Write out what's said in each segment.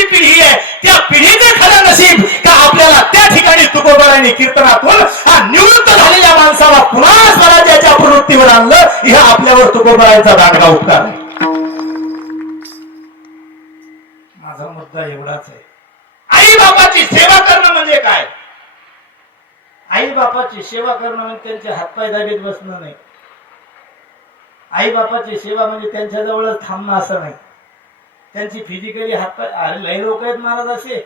जी पिढी आहे त्या पिढीचं खरं नशीब का आपल्याला त्या ठिकाणी तुकोबारांनी कीर्तनातून हा निवृत्त झालेल्या माणसाला पुन्हा स्वराज्याच्या प्रवृत्तीवर आणलं. ह्या आपल्यावर तुकोबारांचा दांडगा उपकार आहे. माझा मुद्दा एवढाच आहे. आई बापाची सेवा करणं म्हणजे काय? आई बापाची सेवा करणं म्हणजे त्यांचे हातपाय दाबीत बसणं नाही. आई बापाची सेवा म्हणजे त्यांच्या जवळच थांबणं असं नाही. त्यांची फिजिकली हातपाय, अरे लय लोक आहेत महाराज असे,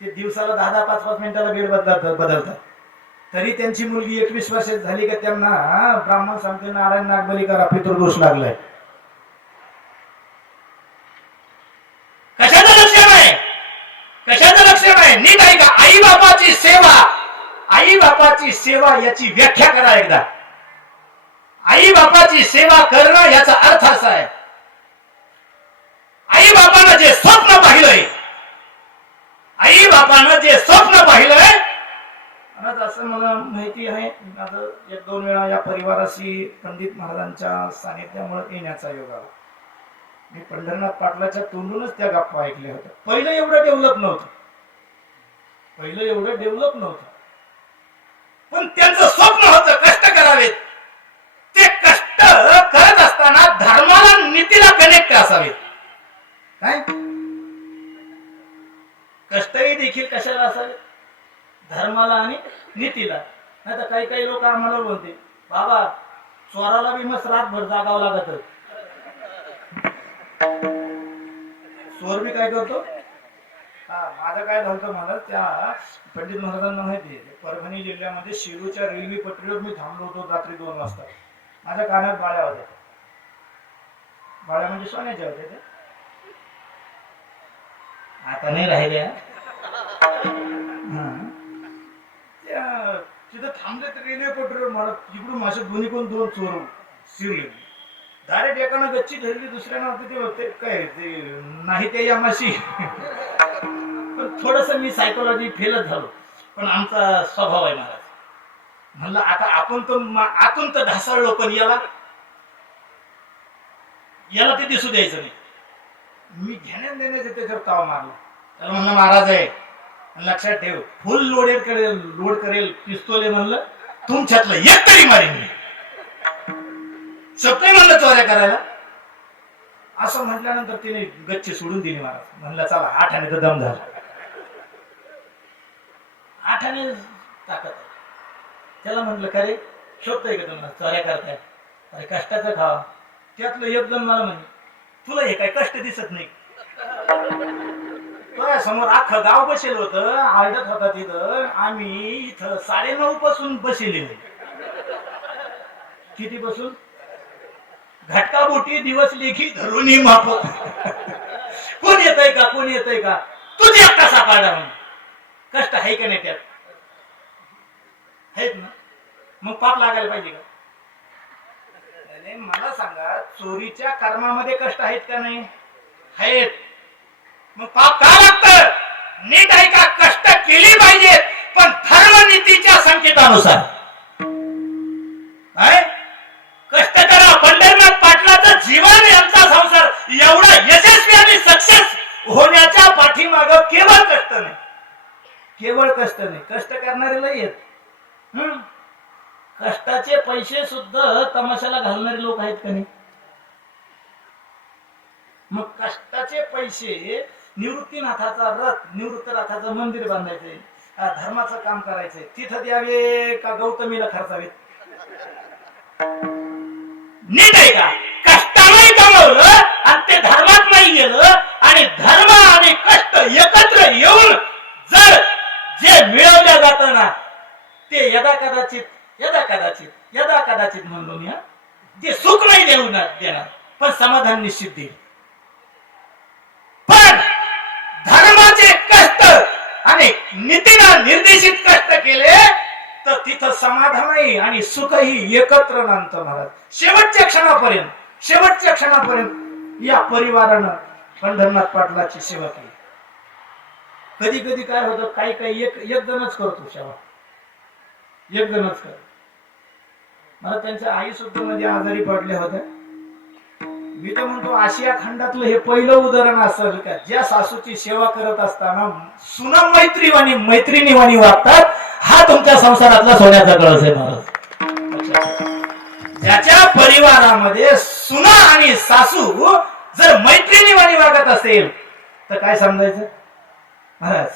ते दिवसाला 10-10, 5-5 मिनिटाला बेड बदलतात. तरी त्यांची मुलगी 21 वर्षाची झाली का त्यांना ब्राह्मण सांगते नारायण नागबली करा, पितृदोष लागलाय. कशाचं लक्षण आहे? कशाचं लक्षण आहे? नीट आहे का? आई बापाची सेवा, आई बापाची सेवा याची व्याख्या करा एकदा. आई बापाची सेवा करणं याचा अर्थ असा आहे, आई बापानं जे स्वप्न पाहिलंय, आई बापानं जे स्वप्न पाहिलंय, असं मला माहिती आहे. माझं 1-2 वेळा या परिवाराशी पंडित महाराजांच्या सानिध्यामुळे येण्याचा योग आला. मी पंढरनाथ पाटलाच्या तोंडूनच त्या गप्पा ऐकल्या होत्या. पहिलं एवढं डेव्हलप नव्हतं, पण त्यांचं स्वप्न होतं कष्ट करावेत. ते कष्ट करत असताना धर्माला नीतीला कनेक्ट असावेत. काय कष्टही देखील कशाला असावे? धर्माला आणि नीतीला. नाही तर काही लोक आम्हाला बोलते, बाबा चोराला बी मस्त रातभर जागावं लागत. चोर बी काय करतो? माझं काय झालं मला, त्या पंडित महाराजांना माहिती आहे, परभणी जिल्ह्यामध्ये शिरूरच्या रेल्वे पटरीवर मी थांबलो होतो रात्री 2 वाजता. माझ्या कानात बाळ्या होत्या. बाळ्या म्हणजे सोन्याच्या होत्या त्या, आता नाही राहिल्या. तिथं थांबले तर रेल्वे पटरीवर मला इकडून माझ्या दोन्ही पण 2 चोर शिरले. डायरेक्ट एकानं गच्ची धरली, दुसऱ्यानं ते काय ते नाही ते यामाशी. पण थोडस मी सायकोलॉजी फेलच झालो, पण आमचा स्वभाव आहे महाराज. म्हणलं आता आपण तर आतून तर ढासळलो, पण याला ते दिसू द्यायचं नाही. मी घेण्यात देण्याचे त्याच्यावर ताव मारला. त्याला म्हणलं महाराज आहे, लक्षात ठेव, फुल लोड करेल पिस्तोले, म्हणलं तुमच्यातलं एक तरी मारीन मी. सगळे म्हणलं चोऱ्या करायला. असं म्हटल्यानंतर तिने गच्ची सोडून दिली महाराज. म्हणलं चला 8 आणे तर दम झाला. 8 आणे ताकद. त्याला म्हटलं काय शोधतोय का तुम्हाला चोऱ्या करताय? अरे कष्टाचं खावा. त्यातलं एक जण मला म्हणे, तुला हे काय कष्ट दिसत नाही? समोर अख्खं गाव बसेल होतं, आरडत होता तिथं. आम्ही इथं 9:30 पासून बसेले. किती बसून? घटका बोटी दिवस लेखी धरून माप. कोण येतय का? तुझी एकटा सापडला म्हणून. कष्ट आहे का नाही त्यात? आहेत ना, मग पाप लागायला पाहिजे का? मला सांगा, चोरीच्या कर्मामध्ये कष्ट आहेत का नाही? आहेत. मग पाप का लागतं? नीट आहे का? कष्ट केली पाहिजे, पण धर्मनीतीच्या संकेतानुसार. कष्ट करा. पंढरनाथ पाटलाचं जीवन, यांचा संसार एवढा यशस्वी आणि सक्सेस होण्याच्या पाठीमाग केवळ कष्ट नाही. कष्ट करणारे लय आहेत. कष्टाचे पैसे सुद्धा तमाशाला घालणारे लोक आहेत का नाही? मग कष्टाचे पैसे निवृत्तीनाथाचा रथ, निवृत्तनाथाचं मंदिर बांधायचंय, धर्माचं काम करायचंय, तिथं द्यावे का गौतमीला खर्चावेत? नीट आहे का? कष्टाने कमवलं आणि ते धर्मात नाही गेलं, आणि धर्म आणि कष्ट एकत्र येऊन जर जे मिळवलं जातं ना, ते यदा कदाचित म्हणलो मी, ते सुख नाही देणार, पण समाधान निश्चित देईल. पण धर्माचे कष्ट आणि नीतीला निर्देशित कष्ट केले तर तिथं समाधानही आणि सुखही एकत्र नांदतं महाराज. शेवटच्या क्षणापर्यंत या परिवारानं पंढरनाथ पाटलाची सेवा केली. कधी कधी काय होतं, काही एक जणच करतो सेवा, एक जणच करतो. मला त्यांच्या आई सुद्धा म्हणजे आजारी पडल्या होत्या. मी तर म्हणतो आशिया खंडातलं हे पहिलं उदाहरण असेल का ज्या सासूची सेवा करत असताना सुना मैत्रिणीवाणी वागतात. हा तुमच्या संसारातला सोन्याचा कळस आहे महाराज. ज्याच्या परिवारामध्ये सुना आणि सासू जर मैत्रिणीवाणी वागत असेल तर काय समजायचं महाराज,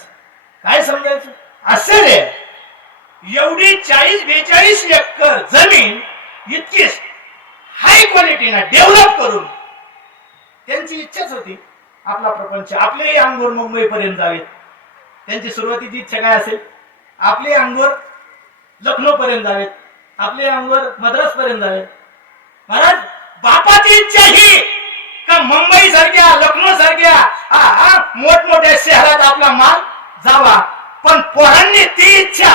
काय समजायचं? आश्चर्य. एवढी 40-42 एकर जमीन इतकी हाय क्वालिटीना डेव्हलप करून त्यांची इच्छाच होती आपला प्रपंच आपले अंगोर मुंबई पर्यंत जावेत. त्यांची सुरुवातीची इच्छा काय असेल? आपले अंगोर लखनौ पर्यंत जावेत, आपले अंगोर मद्रास पर्यंत जावेत. महाराज बापाची इच्छा ही का मुंबई सारख्या लखनौ सारख्या मोठमोठ्या शहरात आपला माल जावा, पण पोरांनी ती इच्छा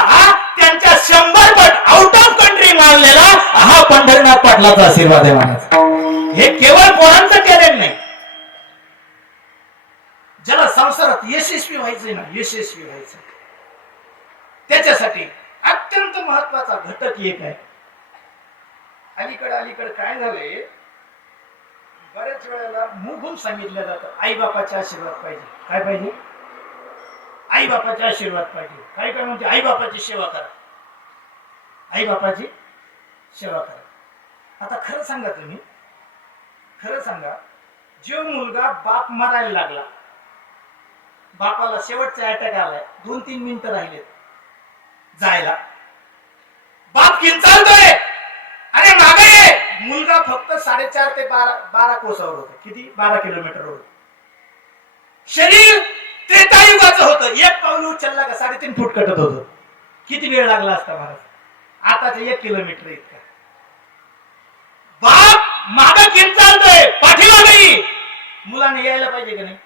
त्यांच्या 100 पट आउट ऑफ कंट्री मानलेला हा पंढरीनाथ पाटलाचा आशीर्वाद आहे महाराज. हे केवळ पोरांचं टॅलेंट नाही. ज्याला संसारात यशस्वी व्हायचंय ना, यशस्वी व्हायचं, त्याच्यासाठी अत्यंत महत्वाचा घटक एक आहे. अलीकडे काय झालंय, बऱ्याच वेळेला मुघून सांगितलं जातं आई बापाचे आशीर्वाद पाहिजे. काय पाहिजे? आई बापाचे आशीर्वाद पाहिजे. काय काय म्हणते? आई बापाची सेवा करा, आई बापाची सेवा करा. आता खरं सांगा, तुम्ही खरं सांगा, जो मुलगा बाप मरायला लागला, बापाला शेवटचा अटॅक आलाय, 2-3 मिनिटं राहिलेत जायला, बाप किंचाळतोय अरे मागे ये. मुलगा फक्त 4.5 ते 12 कोसावर होत. किती? 12 किलोमीटरवर. शरीर त्रेतायुगाचं होतं. एक पाऊल उचलला का 3.5 फूट कटत होतं. किती वेळ लागला असता महाराज? आताच 1 किलोमीटर इतका. बाप मागे किंचाळतोय, पाठीमागे मुलाने यायला पाहिजे की नाही?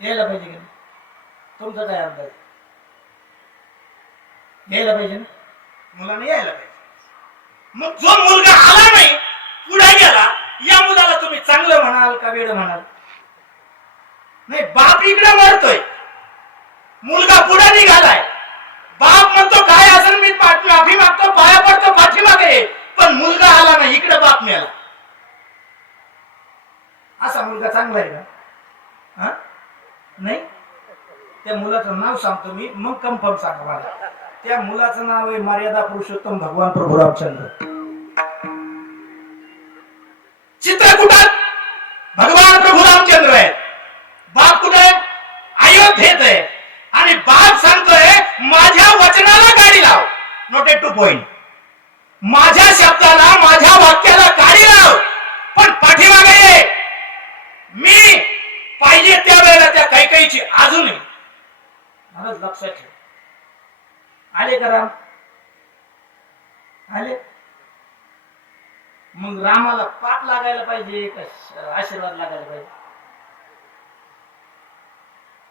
यायला पाहिजे की नाही? तुमचा काय अंदाज? यायला पाहिजे ना? मुलाने यायला पाहिजे. मग जो मुलगा आला नाही, पुढे गेला, या मुलाला तुम्ही चांगलं म्हणाल का वेड म्हणाल? नाही. बाप इकडे मरतोय, मुलगा पुढे निघालाय, बाप म्हणतो काय असेल मी माफी मागतो, पाया पडतो, पाठीमागे, पण मुलगा आला नाही, इकडे बाप मेला. असा मुलगा चांगला आहे का? नाही. त्या मुलाचं नाव सांगतो मी, मग कन्फर्म सांगा मला. त्या मुलाचं नाव आहे मर्यादा पुरुषोत्तम भगवान प्रभू रामचंद्र. चित्रकूटात भगवान प्रभू रामचंद्र आहे. बाप कुठे? अयोध्येत आहे. आणि बाप सांगतोय माझ्या वचनाला गाडी लाव. Noted two point. माझ्या शब्दाला, माझ्या वाक्याला गाडी लाव, पण पाठीमागे ये. मी पाहिजे त्या वेळेला त्या कैकेयीची अजूनही महाराज लक्षात ठेव. आले का राम? आले. मग रामाला पाठ लागायला पाहिजे का आशीर्वाद लागायला पाहिजे?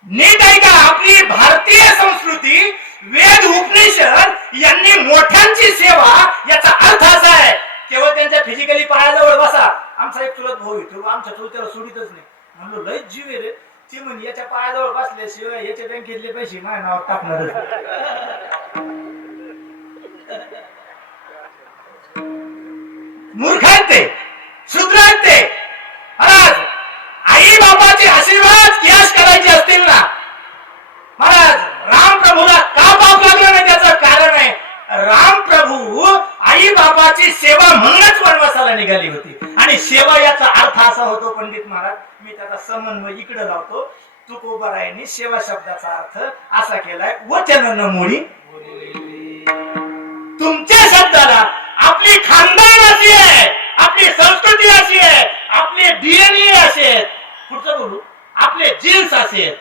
नीट आहे का? आपली भारतीय संस्कृती, वेद उपनिषद यांनी मोठ्यांची सेवा याचा अर्थ असा आहे, केवळ त्यांच्या फिजिकली पायाजवळ बसा. आमचा एक चुलत भाऊ आहे, आमच्या चुलत्याला सोडितच नाही. म्हणलो लय जीव आहे रे. ती म्हणे याच्या पायाजवळ बसल्याशिवाय याच्या बँकेतले पैसे माझ्या नावावर टाकणार. मूर्ख आहेत ते, शूद्र आहेत ते. महाराज आई बापाचे आशीर्वाद कॅश करायचे असतील ना, महाराज रामप्रभूला का पाप लागलं नाही त्याचं कारण आहे, रामप्रभू आई बापाची सेवा म्हणूनच वनवासाला निघाली होती. आणि सेवा याचा अर्थ असा होतो पंडित महाराज, मी त्याचा समन्वय इकडे लावतो. तुकोबारायांनी सेवा शब्दाचा अर्थ असा केलाय, वचन न मोडी. तुमच्या शब्दाला आपली खानदान अशी आहे, आपली संस्कृती अशी आहे, आपले डीएनए असे आहेत, पुढचं बोलू, आपले जीन्स असे आहेत,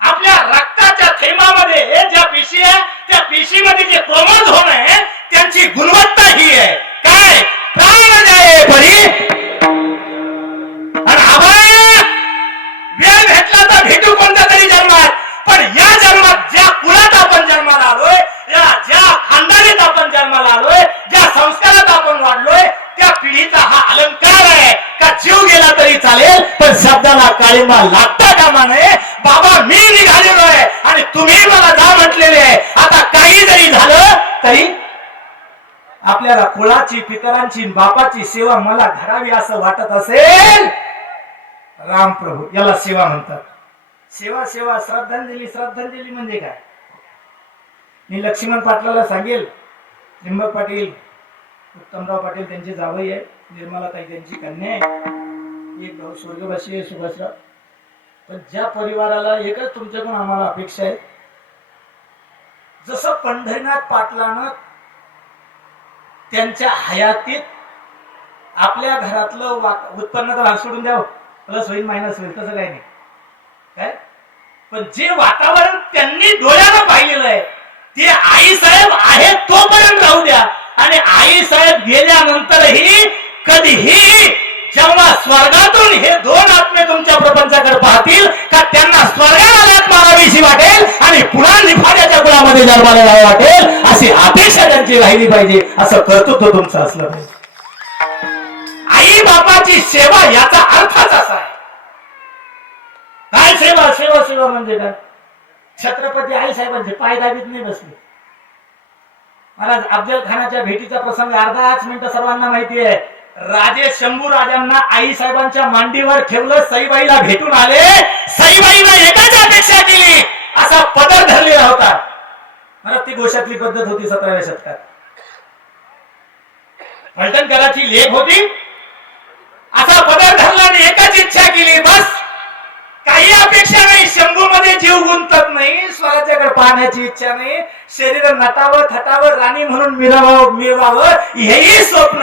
आपल्या रक्ताच्या थेंबामध्ये ज्या पिशी आहे त्या पिशीमध्ये जे क्रोमोझोम आहे त्यांची गुणवत्ता ही आहे. काय? प्राण जाये परी. आणि आभाळ वेळ भेटला तर भेटू कोणत्या तरी जन्मात, पण या जन्मात ज्या कुळात आपण जन्माला आलोय, ज्या खानदानीत आपण जन्माला आलोय, ज्या संस्कारात आपण वाढलोय, त्या पिढीचा हा अलंकार आहे का जीव गेला तरी चालेल, पण शब्दाला काळिंबा लागता कामा नये. बाबा मी निघालेलो आहे आणि तुम्ही मला जा म्हटलेले आहे. आता काही जरी झालं तरी आपल्याला कुळाची, पितरांची, बापाची सेवा मला घडावी असं वाटत असेल, राम प्रभू याला सेवा म्हणतात. सेवा सेवा श्रद्धांजली म्हणजे काय? मी लक्ष्मण पाटलाला सांगेल, त्र्यंबक पाटील, उत्तमराव पाटील त्यांची जावई आहे, निर्मलाताई त्यांची कन्या आहे, एक भाऊ स्वर्गवासी आहे सुभाषराव. पण ज्या परिवाराला एकच तुमच्याकडून आम्हाला अपेक्षा आहे, जसं पंढरीनाथ पाटलानं त्यांच्या हयातीत आपल्या घरातलं उत्पन्न तर सोडून द्यावं, प्लस होईल मायनस होईल तसं काही नाही काय, पण जे वातावरण त्यांनी डोळ्यानं पाहिलेलं आहे ते आई साहेब आहे तोपर्यंत राहू द्या. आणि आई साहेब गेल्यानंतरही कधीही जेव्हा स्वर्गातून हे दोन आत्मे तुमच्या प्रपंचाकडे पाहतील का त्यांना स्वर्गाला मारावीशी वाटेल आणि पुन्हा निफाड्याच्या कुळामध्ये जन्माला जावं वाटेल, अशी अपेक्षा त्यांची राहिली पाहिजे. असं कर्तृत्व तुमचं असलं पाहिजे. आई बापाची सेवा याचा अर्थच असा आहे. काय सेवा? सेवा सेवा म्हणजे काय? छत्रपती आई साहेबांचे पाय दाबीत नाही बसले. महाराज अफजल खानाच्या भेटीचा प्रसंग अर्धाच मिनिट सर्वांना माहिती आहे. राजे शंभू राजांना आई साहेबांच्या मांडीवर ठेवलं, सईबाईला भेटून आले, सईबाईनं एकच अपेक्षा केली, असा पदर धरलेला होता. मला ती गोशातली पद्धत होती 17व्या शतकात. फलटणकराची लेख होती, असा पदर धरला आणि एकच इच्छा केली, बस काही अपेक्षा नाही, शंभू मध्ये जीव गुंतत नाही, स्वराज्याकडे पाहण्याची इच्छा नाही, शरीर नटावं थटावं राणी म्हणून मिळवावं हेही स्वप्न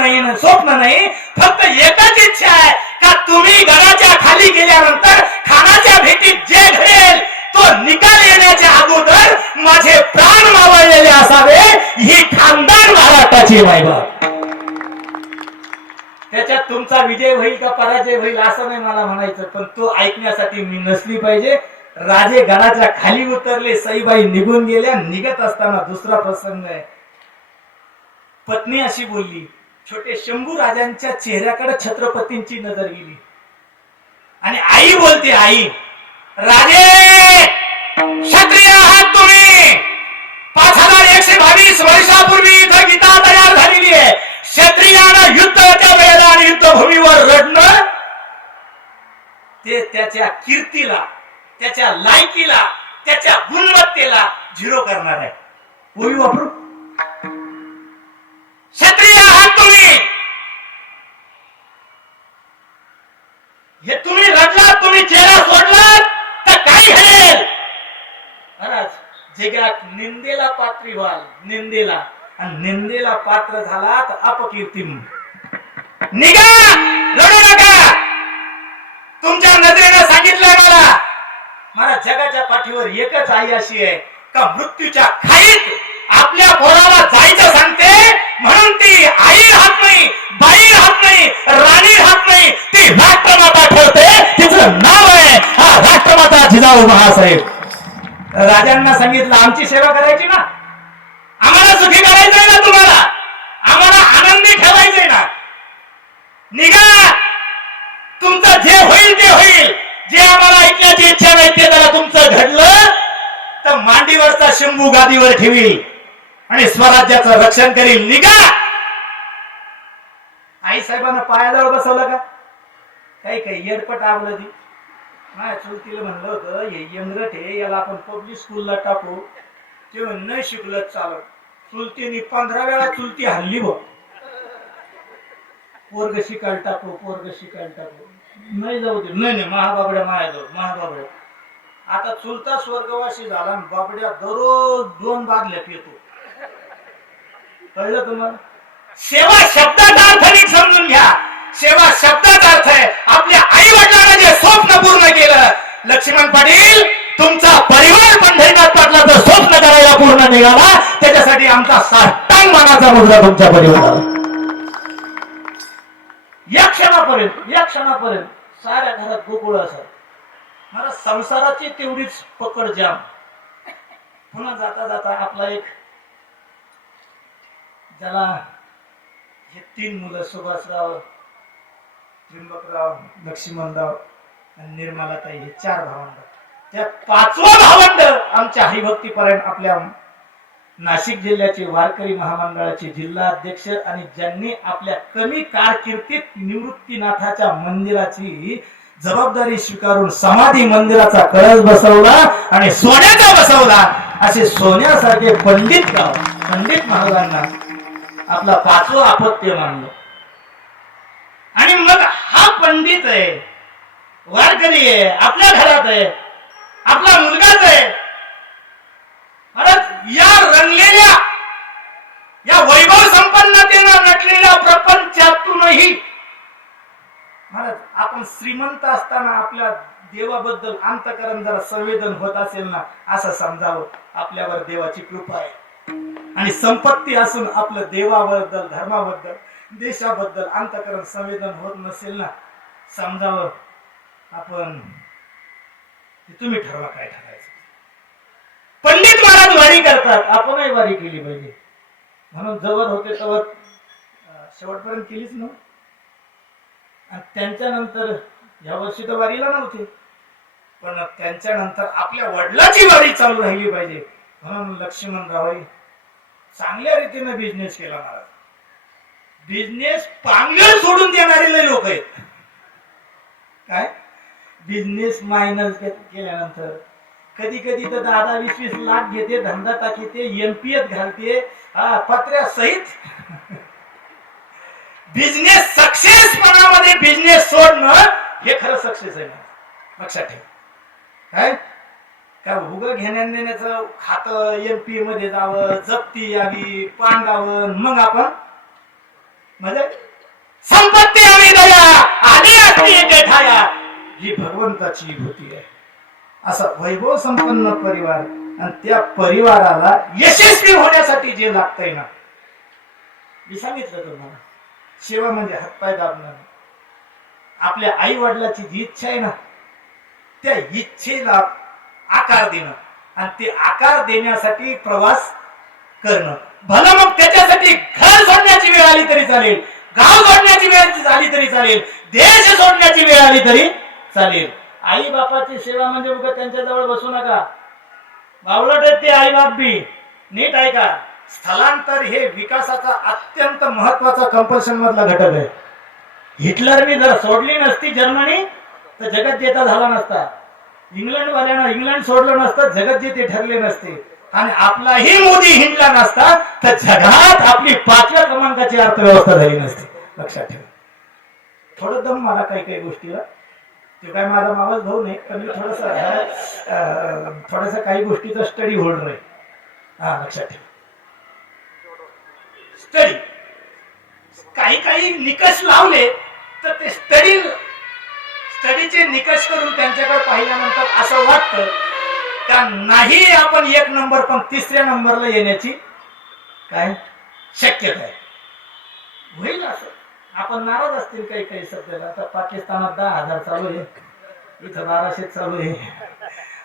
नाही, फक्त एकच इच्छा आहे का तुम्ही घराच्या खाली गेल्यानंतर खानाच्या भेटीत जे घडेल तो निकाल येण्याच्या अगोदर माझे प्राण मावळलेले असावे, ही खानदान महाराष्ट्राची मायबाप. त्याच्यात तुमचा विजय होईल का पराजय होईल असं नाही मला म्हणायचं, पण तो ऐकण्यासाठी मी नसली पाहिजे. राजे घराच्या खाली उतरले, सईबाई निघून गेल्या. निघत असताना दुसरा प्रसंग आहे. पत्नी अशी बोलली, छोटे शंभू राजांच्या चेहऱ्याकडे छत्रपतींची नजर गेली आणि आई बोलते, आई राजे क्षत्रिय आहात तुम्ही, 5122 वर्षापूर्वी इथं गीता तयार झालेली आहे. क्षत्रियानं युद्धाच्या वेळेला आणि युद्धभूमीवर रडणं ते त्याच्या कीर्तीला, त्याच्या लायकीला, त्याच्या गुणवत्तेला झिरो करणार आहे. ओवी वापरू. क्षत्रिय आहात तुम्ही, हे तुम्ही रडलात, तुम्ही चेहरा सोडलात तर काय घडेल? महाराज जगात निंदेला पात्री व्हाल, निंदेला, आणि निंदेला पात्र झाला तर अपकीर्ती. निघा, रडू नका. तुमच्या नजरेनं सांगितलंय मला जगाच्या पाठीवर एकच आई अशी आहे का मृत्यूच्या खाईत आपल्या पोराला जायचं सांगते, म्हणून ती आई राहत नाही, बाई राहत नाही, राणी राहत नाही, ती राष्ट्रमाता ठरते. तिचं नाव आहे हा राष्ट्रमाता जिजाऊ महासाहेब. राजांना सांगितलं आमची सेवा करायची ना, आम्हाला सुखी करायचंय ना, तुम्हाला आम्हाला आनंदी ठेवायचंय ना, निघा. तुमचं जे होईल ते होईल, जे आम्हाला ऐकण्याची इच्छा नाही ते जरा तुमचं घडलं तर मांडीवरचा शंभू गादीवर ठेवील आणि स्वराज्याचं रक्षण करील. निघा. आई साहेबांना पायाजवळ बसवलं का? काही येडपट आवलं ती. माझ्या चुलतीला म्हणलं होतं हे यंगरट आहे, याला आपण पब्लिक स्कूलला टाकू. ते नाही शिकलं चालत. चुलतीने 15 वेळा चुलती हल्ली बघ, पोरग शिकायला टाकू, पोरग शिकायला टाकू. नाही जाऊ दे. नाही महाबाबड्या मायाजवळ, महाबाबड्या. आता चुलता स्वर्गवासी झाला आणि बाबड्या दररोज 2 बादल्या पितो. कळलं तुम्हाला? सेवा शब्दाचा अर्थ नीट समजून घ्या. सेवा शब्दाचा अर्थ आहे आपल्या आई वडिलांना जे स्वप्न पूर्ण केलं. लक्ष्मण पाटील, तुमचा परिवार पंढरीनाथ पाटलाचं स्वप्न करायला पूर्ण निघाला, त्याच्यासाठी आमचा साष्टांग मानाचा मुद्रा तुमच्या परिवाराला. या क्षणापर्यंत साऱ्या घरात गोकुळ असत. मला संसाराची तेवढीच पकड जाम. पुन्हा जाता जाता आपला एक, ज्याला हे 3 मुलं सुभाषराव, त्र्यंबकराव, लक्ष्मणराव आणि निर्मलाताई, हे 4 भावंड. त्या 5वं भावंड आमच्या हरिभक्तीपर्यंत आपल्या नाशिक जिल्ह्याचे वारकरी महामंडळाचे जिल्हा अध्यक्ष आणि ज्यांनी आपल्या कमी कारकिर्दीत निवृत्तीनाथाच्या मंदिराची जबाबदारी स्वीकारून समाधी मंदिराचा कळस बसवला आणि सोन्याचा बसवला, असे सोन्यासारखे पंडित महाराजांना आपला पाचवं अपत्य मानलं. आणि मग हा पंडित आहे, वारकरी आहे, आपल्या घरात आहे, आपला मुलगाच आहे. या रंगलेल्या, या वैभव संपन्नतेनं नटलेल्या प्रपंचातूनही महाराज आपण श्रीमंत असताना आपल्या देवाबद्दल अंतःकरण जरा संवेदन होत असेल ना, असं समजावं आपल्यावर देवाची कृपा आहे. आणि संपत्ती असून आपलं देवाबद्दल, धर्माबद्दल, देशाबद्दल अंतःकरण संवेदन होत नसेल ना, समजावं आपण. तुम्ही ठरवा काय ठरायचं. पंडित महाराज वारी करतात, आपणही वारी केली पाहिजे. म्हणून जवळ होते तवर शेवटपर्यंत केलीच ना. आणि त्यांच्यानंतर या वर्षी तर वारीला नव्हते, पण त्यांच्यानंतर आपल्या वडिलाची वारी चालू राहिली पाहिजे. म्हणून लक्ष्मणराव चांगल्या रीतीने बिझनेस केला. महाराज बिझनेस पांगळ सोडून देणारे लोक आहेत. काय बिझनेस मायनस केल्यानंतर कधी कधी तर 10-20 लाख घेते, धंदा टाकीते, एमपीएस घालते, पत्र्या सहित. बिझनेस सक्सेसपणामध्ये बिझनेस सोडणं हे खरं सक्सेस आहे. लक्षात ठेव. काय का उगं घेण्या देण्याचं खातं एमपी मध्ये जावं, जप्ती यावी, पांडावं, मग आपण म्हणजे संपत्ती आणि दया आधी असली ठाया ही भगवंताची भूती आहे. असा वैभव संपन्न परिवार, आणि त्या परिवाराला यशस्वी होण्यासाठी जे लागतंय ना, मी सांगितलं तुम्हाला, सेवा म्हणजे हातपाय दाबणं. आपल्या आई वडिलाची जी इच्छा आहे ना, त्या इच्छेला आकार देणं आणि ते आकार देण्यासाठी प्रवास करणं. भलं मग त्याच्यासाठी घर सोडण्याची वेळ आली तरी चालेल, गाव सोडण्याची वेळ आली तरी चालेल, देश सोडण्याची वेळ आली तरी चालेल. आई बापाची सेवा म्हणजे उगा त्यांच्या जवळ बसू नका. बावळट आहेत ते आई बाप बी. नीट ऐका, स्थलांतर हे विकासाचा अत्यंत महत्वाचा कंपल्शन मधला घटक आहे. हिटलरने जर सोडली नसती जर्मनी तर जगत जेता झाला नसता. इंग्लंड वाल्यानं इंग्लंड सोडलं नसतं, जगत जेते ठरले नसते. आणि आपलाही मोदी हिंडला नसता तर जगात आपली 5व्या क्रमांकाची अर्थव्यवस्था झाली नसती. लक्षात ठेवा. थोडं दम मला काही गोष्टीला, ते काय माझा मावस भाऊ नाही, पण मी थोडस काही गोष्टीचा स्टडी होल्डर आहे. लक्षात ठेवा. स्टडी काही निकष लावले तर ते स्टडीचे निकष करून त्यांच्याकडे पाहिल्यानंतर असं वाटतं का नाही आपण 1 नंबर पण 3ऱ्या नंबरला येण्याची काय शक्यता आहे. होईल असं. आपण नाराज असतील काही सध्याला. आता पाकिस्तानात 10,000 चालू आहे, इथं 1200 चालू आहे.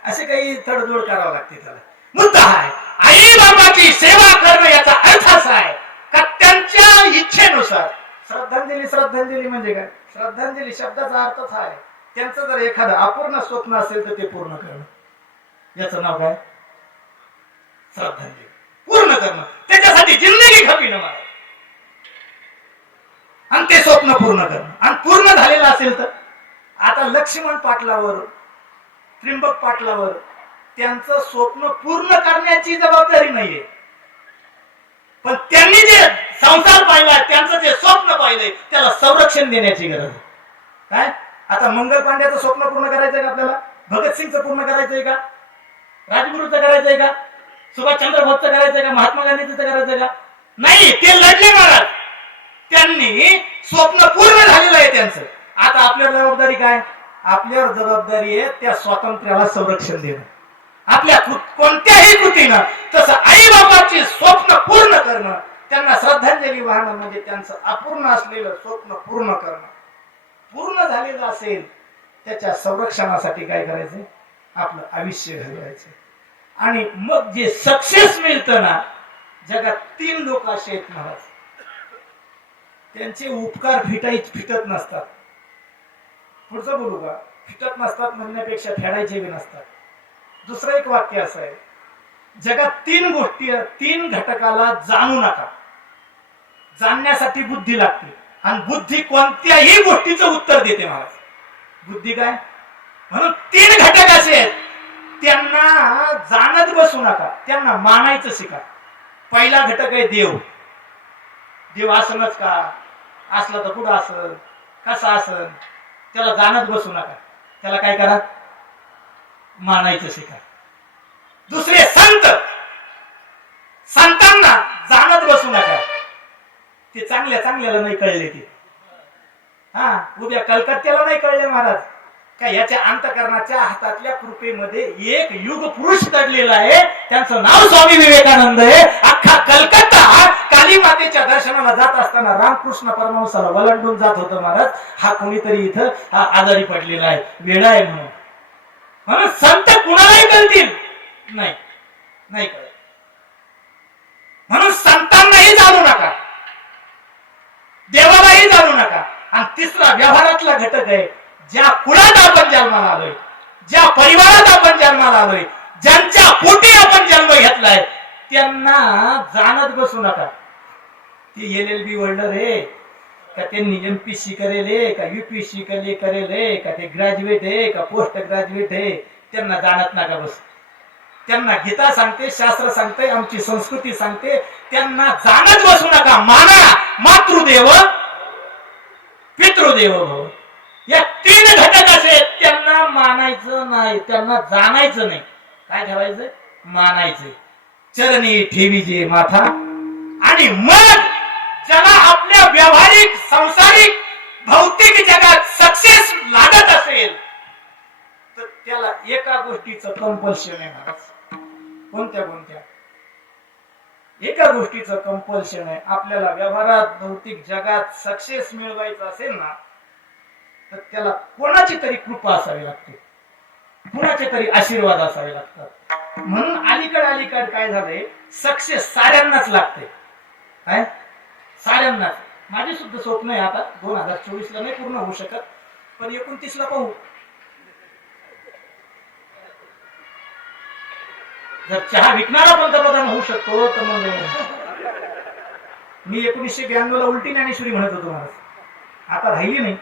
असे काही तडजोड करावं लागते. त्याला मुद्दा आहे आई बाबाची सेवा करणं. याचा अर्थ असा आहे का त्यांच्या इच्छेनुसार श्रद्धांजली म्हणजे काय? श्रद्धांजली शब्दाचा अर्थच आहे त्यांचं जर एखादं अपूर्ण स्वप्न असेल तर ते पूर्ण करणं. याचं नाव काय? श्रद्धांजली. पूर्ण करणं. त्याच्यासाठी जिंदगी खपी न मारा आणि ते स्वप्न पूर्ण करणं. आणि पूर्ण झालेलं असेल तर आता लक्ष्मण पाटलावर, त्रिंबक पाटलावर त्यांचं स्वप्न पूर्ण करण्याची जबाबदारी नाहीये, पण त्यांनी जे संसार पाहिला, त्यांचं जे स्वप्न पाहिलंय त्याला संरक्षण देण्याची गरज आहे. काय आता मंगल पांड्याचं स्वप्न पूर्ण करायचंय का आपल्याला? भगतसिंगचं पूर्ण करायचंय का? राजगुरूचं करायचंय का? सुभाषचंद्र बोसचं करायचंय का? महात्मा गांधीचं करायचंय का? नाही. ते लढले महाराज, त्यांनी स्वप्न पूर्ण झालेलं आहे त्यांचं. आता आपल्यावर जबाबदारी काय? आपल्यावर जबाबदारी आहे त्या स्वातंत्र्याला संरक्षण देणं. आपल्या कोणत्याही कृतीनं तसं आई बाबाची स्वप्न पूर्ण करणं, त्यांना श्रद्धांजली वाहणं म्हणजे त्यांचं अपूर्ण असलेलं स्वप्न पूर्ण करणं. पूर्ण झालेलं असेल त्याच्या संरक्षणासाठी काय करायचं? आपलं आयुष्य घालवायचं. आणि मग जे सक्सेस मिळतं ना, जगात 3 लोक असे आहेत महाराज, त्यांचे उपकार फिटत नसतात. पुढचं बोलू का? फिटत नसतात म्हणण्यापेक्षा फेडायचे बी नसतात. दुसरं एक वाक्य असं आहे जगात तीन घटकाला जाणू नका. जाणण्यासाठी बुद्धी लागते आणि बुद्धी कोणत्याही गोष्टीचं उत्तर देते महाराज. बुद्धी काय? म्हणून 3 घटक असे आहेत, त्यांना जाणत बसू नका, त्यांना मानायचं शिका. पहिला घटक आहे देव. देव असणच का? असला तर कुठं असल, कसा असल, त्याला जाणत बसू नका. त्याला काय करा? मानायचं शिका. दुसरे संत. संतांना जाणत बसू नका. ते चांगल्याला नाही कळले. ते उद्या कलकत्त्याला नाही कळले महाराज का याच्या अंतकरणाच्या हातातल्या कृपेमध्ये एक युग पुरुष दडलेला आहे, त्यांचं नाव स्वामी विवेकानंद आहे. अख्खा कलकत्ता काली मातेच्या दर्शनाला जात असताना रामकृष्ण परमहंसाला वलंडून जात होतं महाराज. हा कोणीतरी इथं आजारी पडलेला आहे, वेडा आहे म्हणून संत कुणालाही कळतील नाही कळत. म्हणून संतांनाही जाणू नका, देवालाही जाणू नका. आणि तिसरा व्यवहारातला घटक आहे, ज्या कुळात आपण जन्माला आलोय, ज्या परिवारात आपण जन्माला आलोय, ज्यांच्या पोटी आपण जन्म घेतलाय, त्यांना जाणत बसू नका. ते LLB वर्ल्डर आहे का, त्यांनी MPSC करेल का, UPSC करेल का, ते ग्रॅज्युएट आहे का, पोस्ट ग्रॅज्युएट आहे, त्यांना जाणत नका बस. त्यांना गीता सांगते, शास्त्र सांगते, आमची संस्कृती सांगते, त्यांना जाणत बसू नका. माना मातृदेव पितृदेव भव. या 3 घटक असे, त्यांना मानायचं नाही, त्यांना जाणायचं नाही. काय ठेवायचं? मानायचं. चरणी ठेवीजे माथा. आणि मग ज्याला आपल्या व्यावहारिक संसारिक भौतिक जगात सक्सेस लागत असेल तर त्याला एका गोष्टीचं कंपल्शन आहे. कोणत्या एका गोष्टीचं कंपल्शन आहे. आपल्याला व्यवहारात भौतिक जगात सक्सेस मिळवायचं असेल ना, तर त्याला कोणाची तरी कृपा असावी लागते, कोणाचे तरी आशीर्वाद असावे लागतात. म्हणून अलीकड काय झालंय, सक्सेस साऱ्यांनाच लागते. काय? साऱ्यांनाच. माझे सुद्धा स्वप्न आहे, आता 2024 नाही पूर्ण होऊ शकत, पण 29 पाहू. जर चहा विकणारा पंतप्रधान होऊ शकतो तर मग मी 1992 उलटी ज्ञानेश्वरी म्हणत होतो महाराज, आता राहिली नाही.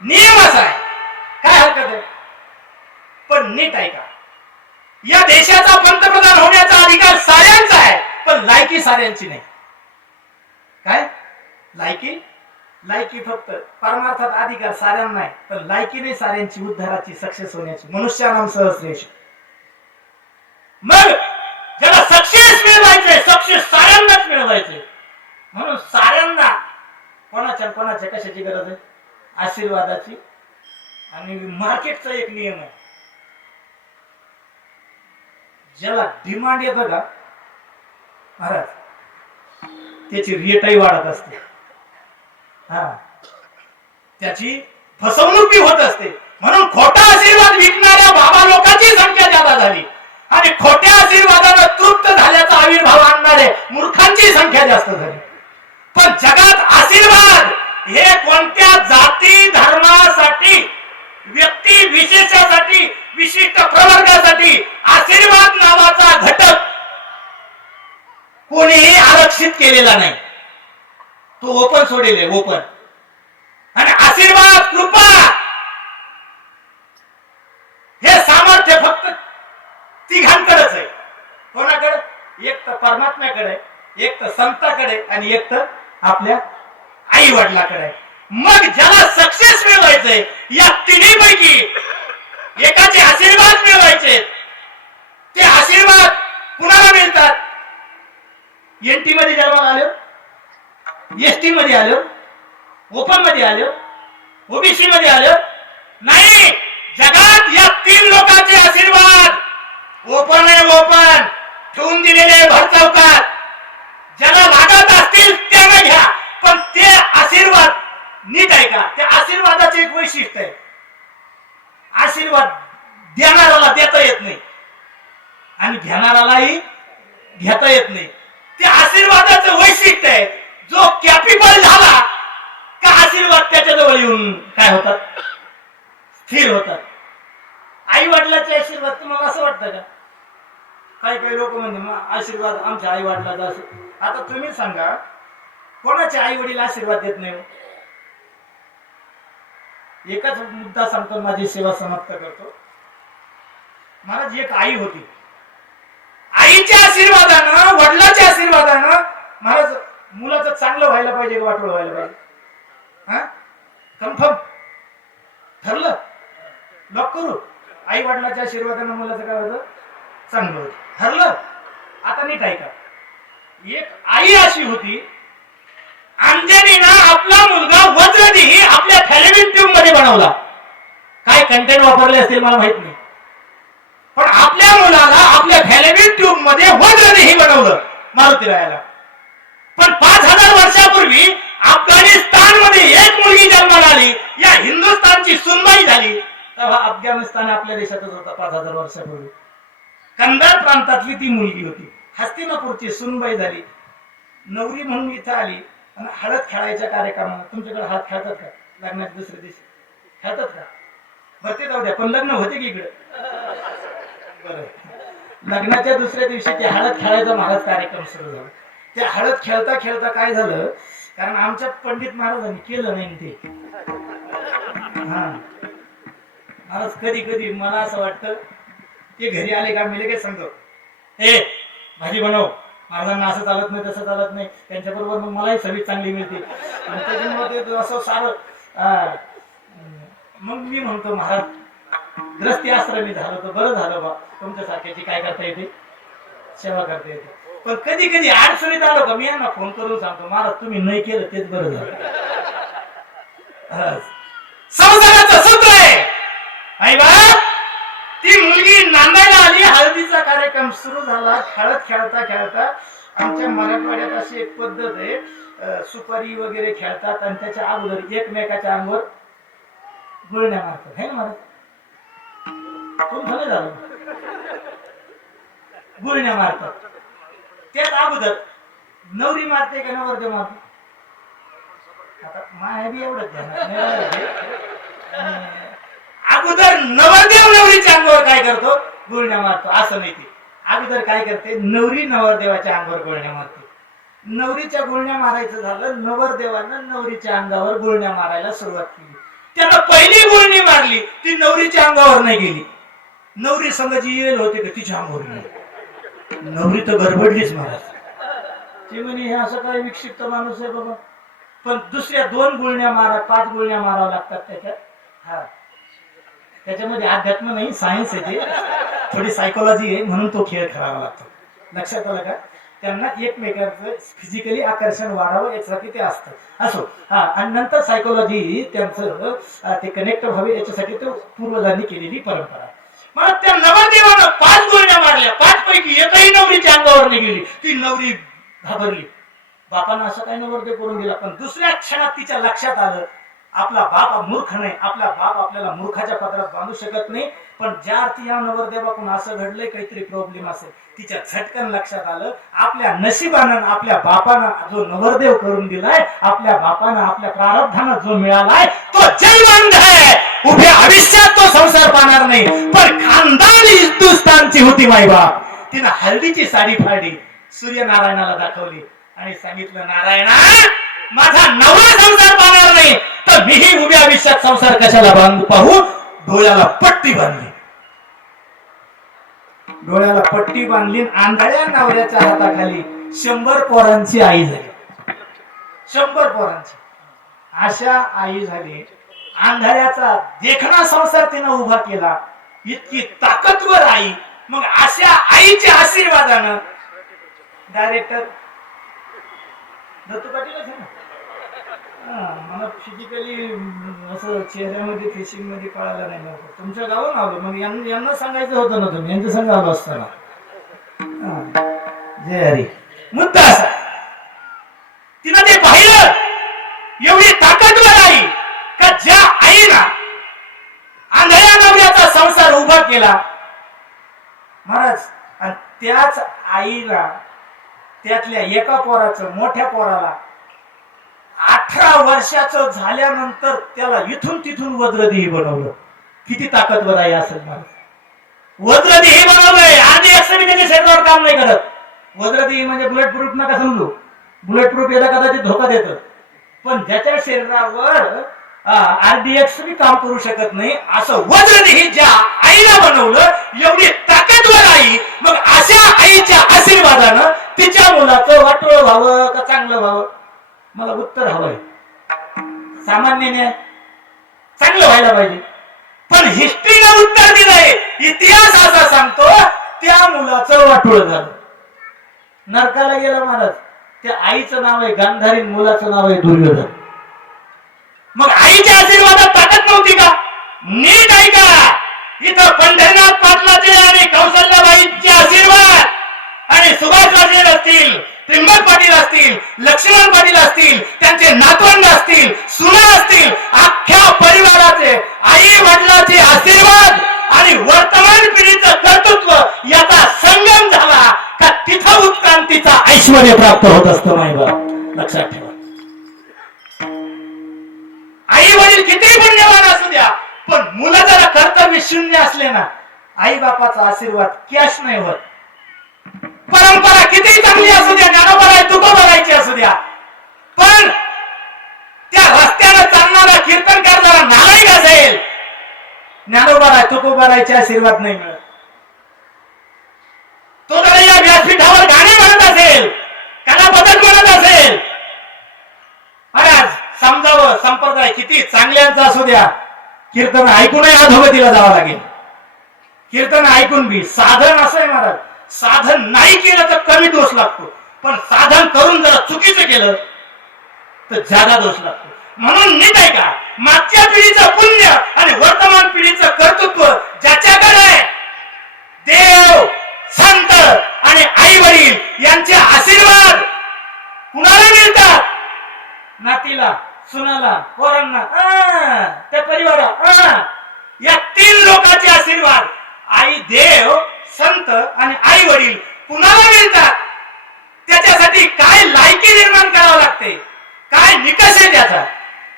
नियम असा आहे, काय हरकत आहे, पण नीट ऐका. या देशाचा पंतप्रधान होण्याचा अधिकार साऱ्यांचा आहे, पण लायकी साऱ्यांची नाही. काय? लायकी फक्त परमार्थात अधिकार साऱ्यांना आहे, पण लायकी नाही साऱ्यांची उद्धाराची, सक्सेस होण्याची. मनुष्यानाम सहस्रेश. मग ज्याला सक्सेस मिळवायचे, सक्सेस साऱ्यांनाच मिळवायचे, म्हणून साऱ्यांना कोणाच्या कशाची गरज आहे? आशीर्वादाची. आणि मार्केटचा एक नियम आहे, ज्याला डिमांड येतं का महाराज, त्याची रेटही वाढत असते. त्याची फसवणूक होत असते. म्हणून खोटा आशीर्वाद विकणाऱ्या बाबा लोकांची संख्या जादा झाली आणि खोट्या आशीर्वादानं तृप्त झाल्याचा आविर्भाव आणणारे मूर्खांची संख्या जास्त झाली. पण जगात आशीर्वाद हे कोणत्या जाती धर्मासाठी, व्यक्ती विशेषासाठी, विशिष्ट प्रवर्गासाठी आशीर्वाद नावाचा घटक कोणीही आरक्षित केलेला नाही. तो ओपन सोडेल, ओपन. आणि आशीर्वाद, कृपा हे सामर्थ्य फक्त तिघांकडेच आहे. कोणाकडे? एक तर परमात्म्याकडे, एक तर संताकडे, आणि एक तर आपल्या आई वडिलाकडे. मग ज्याला सक्सेस मिळवायचंय, या तिन्हीपैकी एकाचे आशीर्वाद मिळवायचे, ते आशीर्वाद कुणाला मिळतात? NT मध्ये जन्माला आलो, ST मध्ये आलो, ओपन मध्ये आलो, OBC मध्ये आलो नाही. जगात या 3 लोकांचे आशीर्वाद ओपन आहे, ओपन ठेवून दिलेले भर चौकात. ज्याला लागत असतील त्याला घ्या, पण ते आशीर्वाद नीट आहे का? त्या आशीर्वादाचे एक वैशिष्ट्य आहे, आशीर्वाद देणाऱ्याला देता येत नाही आणि घेणाऱ्यालाही घेता येत नाही. त्या आशीर्वादाचं वैशिष्ट्य आहे, जो कॅपेबल झाला का आशीर्वाद त्याच्याजवळ येऊन काय होतात? स्थिर होतात. आई वडिलाचे आशीर्वाद तुम्हाला असं वाटतं का? काही काही लोक म्हणजे आशीर्वाद आमच्या आई वडिलाचा असं. आता तुम्ही सांगा कोणाचे आई वडील आशीर्वाद देत नाही? एकच मुद्दा सांगतो, माझी सेवा समाप्त करतो. महाराज एक आई होती, आईच्या आशीर्वादानं वडिलाच्या आशीर्वादानं महाराज मुलाचं चांगलं व्हायला पाहिजे का वाटोळ व्हायला पाहिजे? हा कन्फर्म ठरलं, लॉक करू. आई वडिलाच्या आशीर्वादानं मुलाचं काय होतं? चांगलं होतं, ठरलं. आता नीट ऐका. एक आई अशी होती, अंजनीनं आपला मुलगा वज्रदेही आपल्या फॅलेमिन ट्यूब मध्ये बनवला. काय कंटेंट वापरले असतील मला माहित नाही, पण आपल्या मुलाला आपल्या फॅलेमिन ट्यूब मध्ये वज्रदेही बनवलं मारुतीरायाला. पण 5000 वर्षापूर्वी अफगाणिस्तान मध्ये एक मुलगी जन्माला आली, या हिंदुस्थानची सुनबाई झाली. तेव्हा अफगाणिस्तान आपल्या देशातच होता 5000 वर्षापूर्वी. कंधार प्रांतातली ती मुलगी होती, हस्तिनापूरची सुनबाई झाली, नवरी म्हणून इथं आली आणि हळद खेळायच्या कार्यक्रमाला. तुमच्याकडे हळद खेळतात का? लग्नाच्या दुसऱ्या दिवशी खेळतात का? बरं ते जाऊ द्या, पण लग्न होते की इकडे? बरं, लग्नाच्या दुसऱ्या दिवशी ते हळद खेळायचा महाराज कार्यक्रम सुरू झाला. त्या हळद खेळता खेळता काय झालं, कारण आमच्या पंडित महाराजांनी केलं नाही ते. हा महाराज कधी कधी मला असं वाटतं ते घरी आले का मी लगेच सांगतो, ए भाजी बनव. महाराजांना असं चालत नाही, तसं चालत नाही. त्यांच्याबरोबर मग मलाही सवय चांगली मिळते. आणि त्याच्यामुळे ते असं सारं मग मी म्हणतो महाराज ग्रस्ती आश्रमी झालं तर बरं झालं बा, तुमच्यासारख्याची काय करता येते, सेवा करता येते. पण कधी कधी अडचणीत आलो का मी यांना फोन करून सांगतो, महाराज तुम्ही नाही केलं तेच बरं झालं. संसाराचं सूत्र आहे. आई बा ती मुलगी नांदायला आली, हळदीचा कार्यक्रम सुरू झाला. हळद खेळता खेळता आमच्या मराठवाड्यात अशी एक पद्धत आहे, सुपारी वगैरे खेळतात आणि त्याच्या अगोदर एकमेकाच्या अंगावर गुळण्या मारतात, है ना महाराज? तुमचं झालं गुळण्या मारतात. त्याच अगोदर नवरी मारते का नवरदेव मारते? आता माया बी एवढंच अगोदर नवरदेव नवरीच्या अंगावर काय करतो? गुळण्या मारतो. असं नाही, ते अगोदर काय करते, नवरी नवरदेवाच्या अंगावर गुळण्या मारते. नवरीच्या गुळण्या मारायचं झालं, नवरदेवानं नवरीच्या अंगावर गुळण्या मारायला सुरुवात केली. त्यानं पहिली गुळणी मारली, ती नवरीच्या अंगावर नाही गेली. नवरी संघ जी येईल होते का तिच्या अंगावर गेली. नवरी तर गडबडलीच महाराज. ती म्हणे हे असं काय विक्षिप्त माणूस आहे बाबा. पण दुसऱ्या 2 गुळण्या मारा, 5 गुळण्या माराव्या लागतात त्याच्यात. हा त्याच्यामध्ये अध्यात्म नाही, सायन्स आहे, ते थोडी सायकोलॉजी आहे, म्हणून तो खेळ खेळावा लागतो. लक्षात आलं का? त्यांना एकमेकांचं फिजिकली आकर्षण वाढावं याच्यासाठी ते असतं. असो हा, आणि नंतर सायकोलॉजी त्यांचं ते कनेक्ट व्हावे याच्यासाठी तो पूर्वजांनी केलेली परंपरा. मला त्या नवरदेवानं 5 गुळण्या मारल्या, 5 पैकी एकही नवरीच्या अंगावर नाही गेली. ती नवरी घाबरली, बापानं असं काही नवरदेव करून दिला. पण दुसऱ्या क्षणात तिच्या लक्षात आलं आपला बाप मूर्ख नाही, आपला बाप आपल्याला मूर्खाच्या पदरात बांधू शकत नाही. पण ज्या अर्थी या नवरदेवाकडून असं घडलंय, काहीतरी प्रॉब्लेम असेल. तिच्या झटकन लक्षात आलं आपल्या नशिबानं आपल्या बापानं जो नवरदेव करून दिलाय, आपल्या बापानं आपल्या प्रारब्धानं जो मिळालाय तो जयवंत आहे. उभ्या आयुष्यात तो संसार पाहणार नाही. पण खानदान हिंदुस्थानची होती मायबाप. तिनं हळदीची साडी फाडली, सूर्यनारायणाला दाखवली आणि सांगितलं, नारायणा माझा नवरा संसार पाहणार नाही तर मीही उभ्या आयुष्यात संसार कशाला पाहू. डोळ्याला पट्टी बांधली, डोळ्याला पट्टी बांधली. आंधळ्या नवऱ्याच्या हाताखाली 100 पोरांची आई झाली. 100 पोरांची अशा आई झाली. आंधळ्याचा देखणा संसार तिनं उभा केला. इतकी ताकदवर आई. मग अशा आईच्या आशीर्वादानं डायरेक्टर दत्तू पाटीलच आहे ना. मला फिजिकली असं चेहऱ्यामध्ये फेसिंग मध्ये कळायला नाही नव्हतं. तुमच्या गावात आलो, मग यांना सांगायचं होतं ना, तुम्ही यांच्या संग आलो असताना. जय हरी. मुद्दा असा तिनं ते पाहिलं, एवढी ताकदवर आई का ज्या आईला आंधळ्या नवऱ्याचा संसार उभा केला महाराज, आणि त्याच आईला त्यातल्या एका पोराचं, मोठ्या पोराला 18 वर्षाचं झाल्यानंतर त्याला इथून तिथून वज्रदेही बनवलं. किती ताकदवर आहे असेल महाराज. वज्रदेही बनवलंय. आणि बी त्याच्या शरीरावर काम नाही करत. वज्रदेही म्हणजे बुलेट प्रूफ नका समजू, बुलेट प्रूफ याला कदाचित धोका देतं, पण ज्याच्या शरीरावर RDX बी काम करू शकत नाही असं वज्रदेही ज्या आईला बनवलं, एवढी ताकदवर आई, मग अशा आईच्या आशीर्वादानं तिच्या मुलाचं वाटोळ व्हावं का चांगलं व्हावं? मला उत्तर हवंय. सामान्याने चांगलं व्हायला पाहिजे, पण हिस्ट्रीनं उत्तर दिलंय, इतिहास असा सांगतो त्या मुलाचं वाटोळ झालं, नरकाला गेला महाराज. त्या आईचं नाव आहे गांधारी, मुलाचं नाव आहे दुर्योधन. मग आईच्या आशीर्वादात ताकद नव्हती का? नीट ऐका, इथं पंढरीनाथ पाटलाचे आणि कौशल्याबाईंचे आशीर्वाद आणि सुभाष पाटील असतील, त्रिंबक पाटील असतील, लक्ष्मण पाटील असतील, त्यांचे नातवंड असतील, सुना असतील, अख्ख्या परिवाराचे आई वडिलांचे आशीर्वाद आणि वर्तमान पिढीचं कर्तृत्व याचा संगम झाला का तिथं उत्क्रांतीचा ऐश्वर्य प्राप्त होत असतं. माय बाप, लक्षात ठेवा. आई वडील किती पुण्यवान असू द्या, पण मुलं जरा कर्तव्य शून्य असले ना, आई बापाचा आशीर्वाद कॅश नाही होत. परंपरा किती चांगली असू द्या, ज्ञानोबा तुकोबारायची असू द्या, पण त्या रस्त्यानं चालणारा कीर्तनकार जरा नालायक असेल, ज्ञानोबा तुकोबारायचे आशीर्वाद नाही मिळत. तो जर या व्यासपीठावर गाणे म्हणत असेल, कलापथक म्हणत असेल, महाराज समजावं, संप्रदाय किती चांगल्यांचा असू द्या, कीर्तन ऐकूनही अधोगतीला जावं लागेल. कीर्तन ऐकून बी साधन असं आहे महाराज, साधन नाही केलं तर कमी दोष लागतो, पण साधन करून जर चुकीचं केलं तर ज्यादा दोष लागतो. म्हणून नीट ऐका, मागच्या पिढीचं पुण्य आणि वर्तमान पिढीचं कर्तृत्व ज्याच्याकडे देव, संत आणि आई वडील यांचे आशीर्वाद कुणाला मिळतात? नातीला, सुनाला, पोरांना, त्या परिवाराला, या तीन लोकांचे आशीर्वाद आई, देव, संत आणि आई वडील कुणाला मिळतात? त्याच्यासाठी काय लायकी निर्माण करावं लागते, काय निकष आहे त्याचा?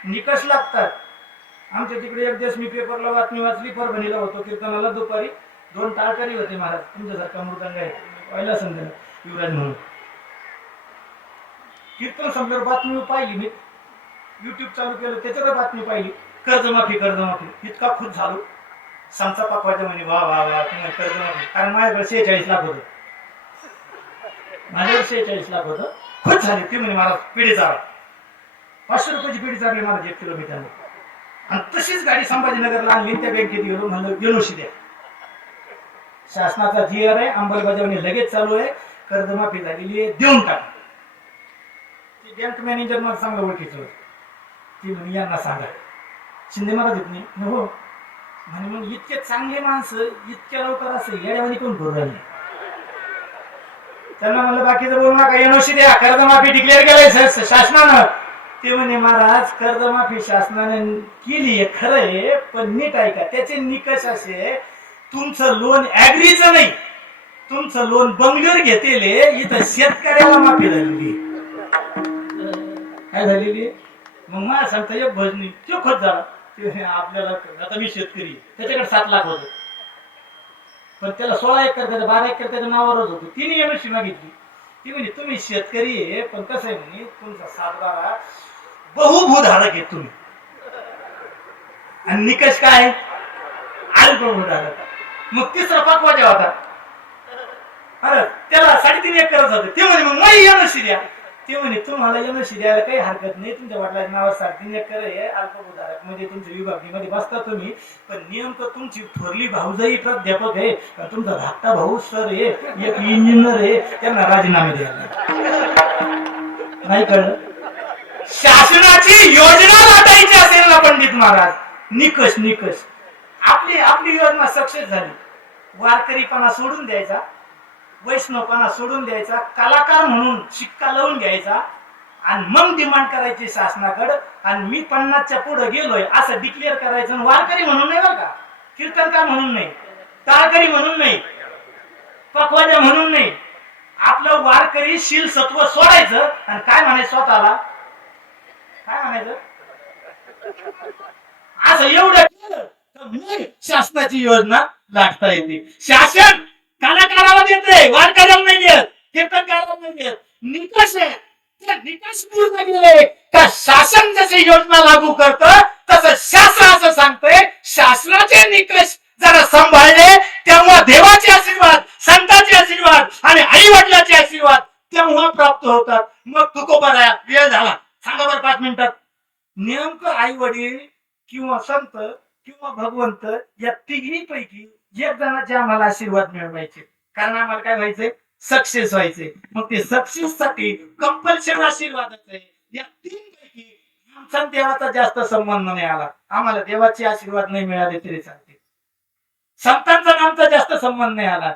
निकष लागतात. आमच्या तिकडे एक दिवस मी पेपरला बातमी वाचली, परभणीला होतो कीर्तनाला, दुपारी 2 टाळकरी होते महाराज, तुमच्यासारखा मृदंग आहे, पहिला संध्या युवराज म्हणून. कीर्तन संपल्यावर बातमी पाहिली, मी युट्यूब चालू केलं, त्याच्यावर बातमी पाहिली, कर्जमाफी कर्जमाफी. इतका खुश झालो, सांचा पाकवायचा म्हणे वा वा वा तुम्हाला कर्जमाफी. कारण माझ्याकडे 46 लाख होतं, माझ्याकडे 46 लाख होतं. खुश झाली ती म्हणे महाराज पिढी चारा, 500 रुपयाची पिढी चारली महाराज 1 किलोमीटर. आणि तशीच गाडी संभाजीनगरला आणली, त्या बँकेत गेलो, म्हणलं गेलोशी द्या, शासनाचा GR आहे, अंमलबजावणी लगेच चालू आहे, कर्जमाफी झालेली आहे, देऊन टाका. ती बँक मॅनेजर मला चांगलं ओळखीचं होतं, ती म्हणे यांना सांगा. शिंदे महाराज येत नाही हो म्हणे, मग इतके चांगले माणसं इतक्या लवकर असं येड्यावानी कोण करू राहिले? त्यांना म्हणलं बाकीचं बोलू नका, एनओसी द्या, कर्जमाफी डिक्लेअर केलंय शासनानं. ते म्हणे महाराज कर्जमाफी शासनाने केली आहे खरं आहे, पण नीट ऐका, त्याचे निकष असे, तुमचं लोन ऍग्रीचं नाही, तुमचं लोन बंगलोर घेतेले, इथं शेतकऱ्याला माफी झालेली. काय झालेली? मग मला सांगता एक भजनी तो खत झाला, आपल्याला आता मी शेतकरी, त्याच्याकडे 7 लाख होते, पण त्याला 16 एकर त्याच्या 12 एकर त्याच्या नावावरच होतं. तिने एनओसी मागितली. ती म्हणे तुम्ही शेतकरी आहे, पण कसं आहे म्हणे, तुमचा 7-12 बहुभूधारक आहे तुम्ही, आणि निकष काय? अल्पभूधारक. मग तिसरा पकवाजा होता, अरे त्याला 3.5 एकरच होते. ते म्हणे मग नाही एनओसी द्या. ते म्हणे तुम्हाला एनओसी द्यायला काही हरकत नाही, तुमच्या वडिलांच्या नावावर 3.5 एकर आहे, अल्पभूधारक म्हणजे तुमच्या विभागणीमध्ये बसता तुम्ही, पण नेमकं तुमची थोरली भाऊजाई प्राध्यापक आहे, तुमचा धाकटा भाऊ सर आहे, एक इंजिनियर आहे, त्यांना राजीनामे द्यायला नाही कळलं? शासनाची योजना लाटायची असेल ना पंडित महाराज, निकष निकष. आपली योजना सक्सेस झाली, वारकरीपणा सोडून द्यायचा, वैष्णवपणा सोडून द्यायचा, कलाकार म्हणून शिक्का लावून घ्यायचा, आणि मग डिमांड करायची शासनाकडे, आणि मी 50च्या पुढे गेलोय असं डिक्लेअर करायचं. वारकरी म्हणून नाही बरं का, कीर्तनकार म्हणून नाही, टाळकरी म्हणून नाही, पखवाजा म्हणून नाही, आपलं वारकरी शील सत्व सोडायचं. आणि काय म्हणायचं स्वतःला, काय म्हणायचं, असं एवढं केलं तर मग शासनाची योजना लागता येते. शासन कलाकाराला देते, वारकऱ्याला नाही देत, कीर्तनकाराला नाही देत. निकष आहे, ते निकष पूर्ण केले का शासन जशी योजना लागू करतं तसं शास्त्र असं सांगतंय. शासनाचे निकष जरा सांभाळले तेव्हा देवाचे आशीर्वाद, संतांचे आशीर्वाद आणि आई वडिलांचे आशीर्वाद तेव्हा प्राप्त होतात. मग तुकोबा वेळ झाला, सांगा बरं 5 मिनिटात. नेमकं आई वडील किंवा संत किंवा भगवंत या तिघी पैकी एक जणाचे आम्हाला आशीर्वाद मिळवायचे, कारण आम्हाला काय व्हायचंय, सक्सेस व्हायचे. मग ते सक्सेस साठी कंपल्शन आशीर्वादाचे. या 3 पैकी आमचा देवाचा जास्त संबंध नाही आला, आम्हाला देवाचे आशीर्वाद नाही मिळाले तरी चालते. संतांचा आमचा जास्त संबंध नाही आला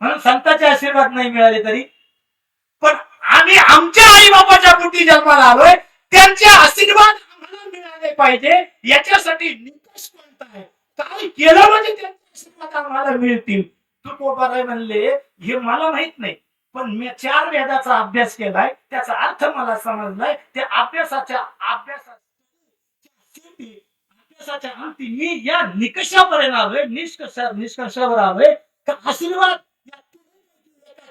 म्हणून संतांचे आशीर्वाद नाही मिळाले तरी, पण आम्ही आमच्या आई बाबाच्या पोटी जन्माला आलोय, त्यांचे आशीर्वाद आम्हाला मिळाले पाहिजे. याच्यासाठी निकष कोणता आहे, काय केलं म्हणजे त्यांचे आशीर्वाद आम्हाला मिळतील. तुकोबाराय म्हणले हे मला माहित नाही, पण मी 4 वेदाचा अभ्यास केलाय, त्याचा अर्थ मला समजलाय. त्या अभ्यासाच्या अंती मी या निकषापर्यंत आलोय, निष्कर्षावर आलोय का आशीर्वाद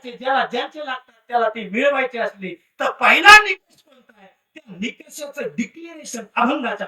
ज्याला ज्यांचे लागतात त्याला ते मिळवायचे असले तर पहिला निकष कोणता आहे, त्या निकषाचं डिक्लेरेशन अभंगाच्या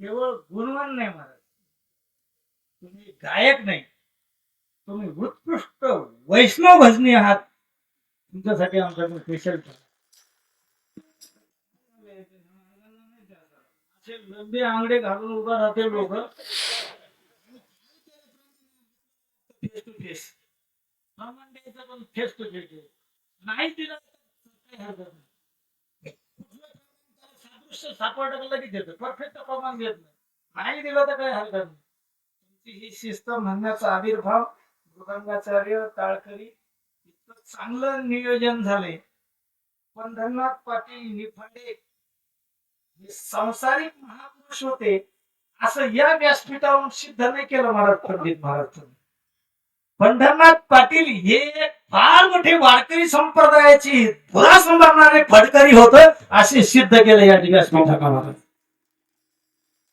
केवळ गुणवान नाही महाराज, तुम्ही गायक नाही, तुम्ही उत्कृष्ट वैष्णव भजनी आहात. तुमच्यासाठी आमच्याकडे स्पेशल लंबे आंगडे घालून उभा राहते लोक फेस टू फेस, पण फेस टू फेस नाही दिलं काही हरकत नाही. सादृश्य सापडलं लगेच येतं, परफेक्ट प्रमाण देत नाही दिलं तर काही हरकत नाही. तुमची ही शिस्त म्हणण्याचा आविर्भाव मृदंगाचार्य ताळकरी इतकं चांगलं नियोजन झाले. पंढरनाथ पाटील निफाडे हे संसारिक महापुरुष होते असं या व्यासपीठावरून सिद्ध नाही केलं महाराज पंडित महाराज. पंढरनाथ पाटील हे फार मोठे वारकरी संप्रदायाची धुरा सांभाळणारे फडकरी होत असे सिद्ध केले या व्यासपीठाला.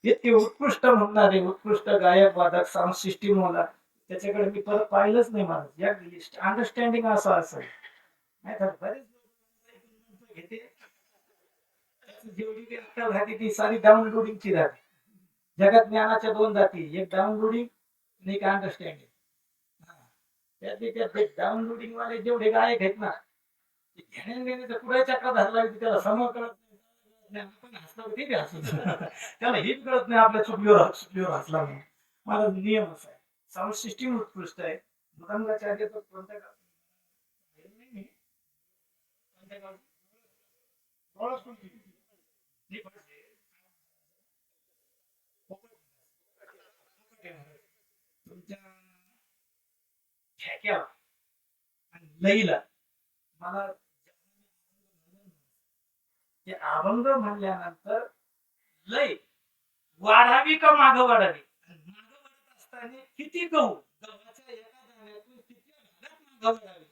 इतके उत्कृष्ट म्हणणारे, उत्कृष्ट गायक वादक, साऊंड सिस्टीम होला, त्याच्याकडे मी परत पाहिलंच नाही महाराज. या अंडरस्टँडिंग असं असेल नाही तर बरेच घेते जेवढी अक्कल राहते ती सारी डाउनलोडिंगची राहते. जगात ज्ञानाच्या 2 जाती, एक डाउनलोडिंग आणि एक अंडरस्टँडिंग. त्यातले डाउनलोडिंग वाले जेवढे गायक आहेत ना, घेण्या देण्याचा कुठे चक्र धरला त्याला समोर कळत नाही, आपण हसला ते हसत त्याला हेच कळत नाही आपल्या चुकलीवर हसला म्हणून. माझा नियम असा आहे, साऊंड सिस्टीम उत्कृष्ट आहे. मृदंगाचार्य तर कोणत्या तुमच्या ठेक्याला लईला मला ते अभंग म्हणल्यानंतर लय वाढावी का माग वाढावी, माग वाढत असताना किती गहू गव्हाच्या एका दाण्यातून किती भागात माग वाढावी.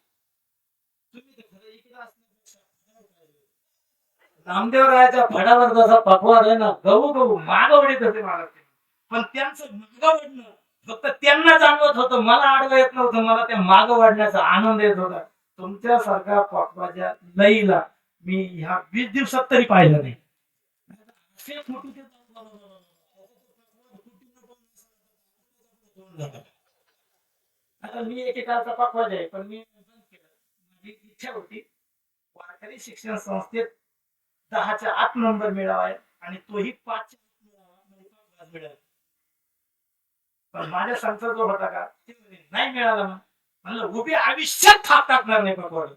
तुम्ही ते खरं इकडे असण्यापेक्षा नामदेवरायाच्या फडावर जसा पकवान आहे ना, गहू गहू मागवडीत होते मला ते. पण त्यांचं मागवडणं फक्त त्यांना जाणवत होतं, मला आडवं येत नव्हतं. मला त्या माग वाढण्याचा आनंद येत होता. तुमच्यासारखा पकवाच्या लईला मी ह्या 20 दिवसात तरी पाहिलं नाही. असे फुटू ते आता मी एकेकाळचा पकवाज आहे, पण मी बंद केलं. माझी इच्छा होती वारकरी शिक्षण संस्थेत 10च्या आत नंबर मिळावा आणि तोही 5च्या आत मिळावा, म्हणजे पकवाज मिळाला. पण माझ्या संत जो होता का ते म्हणे, नाही मिळाला. म्हणलं उभी आयुष्यात थाप टाकणार नाही पकवाज.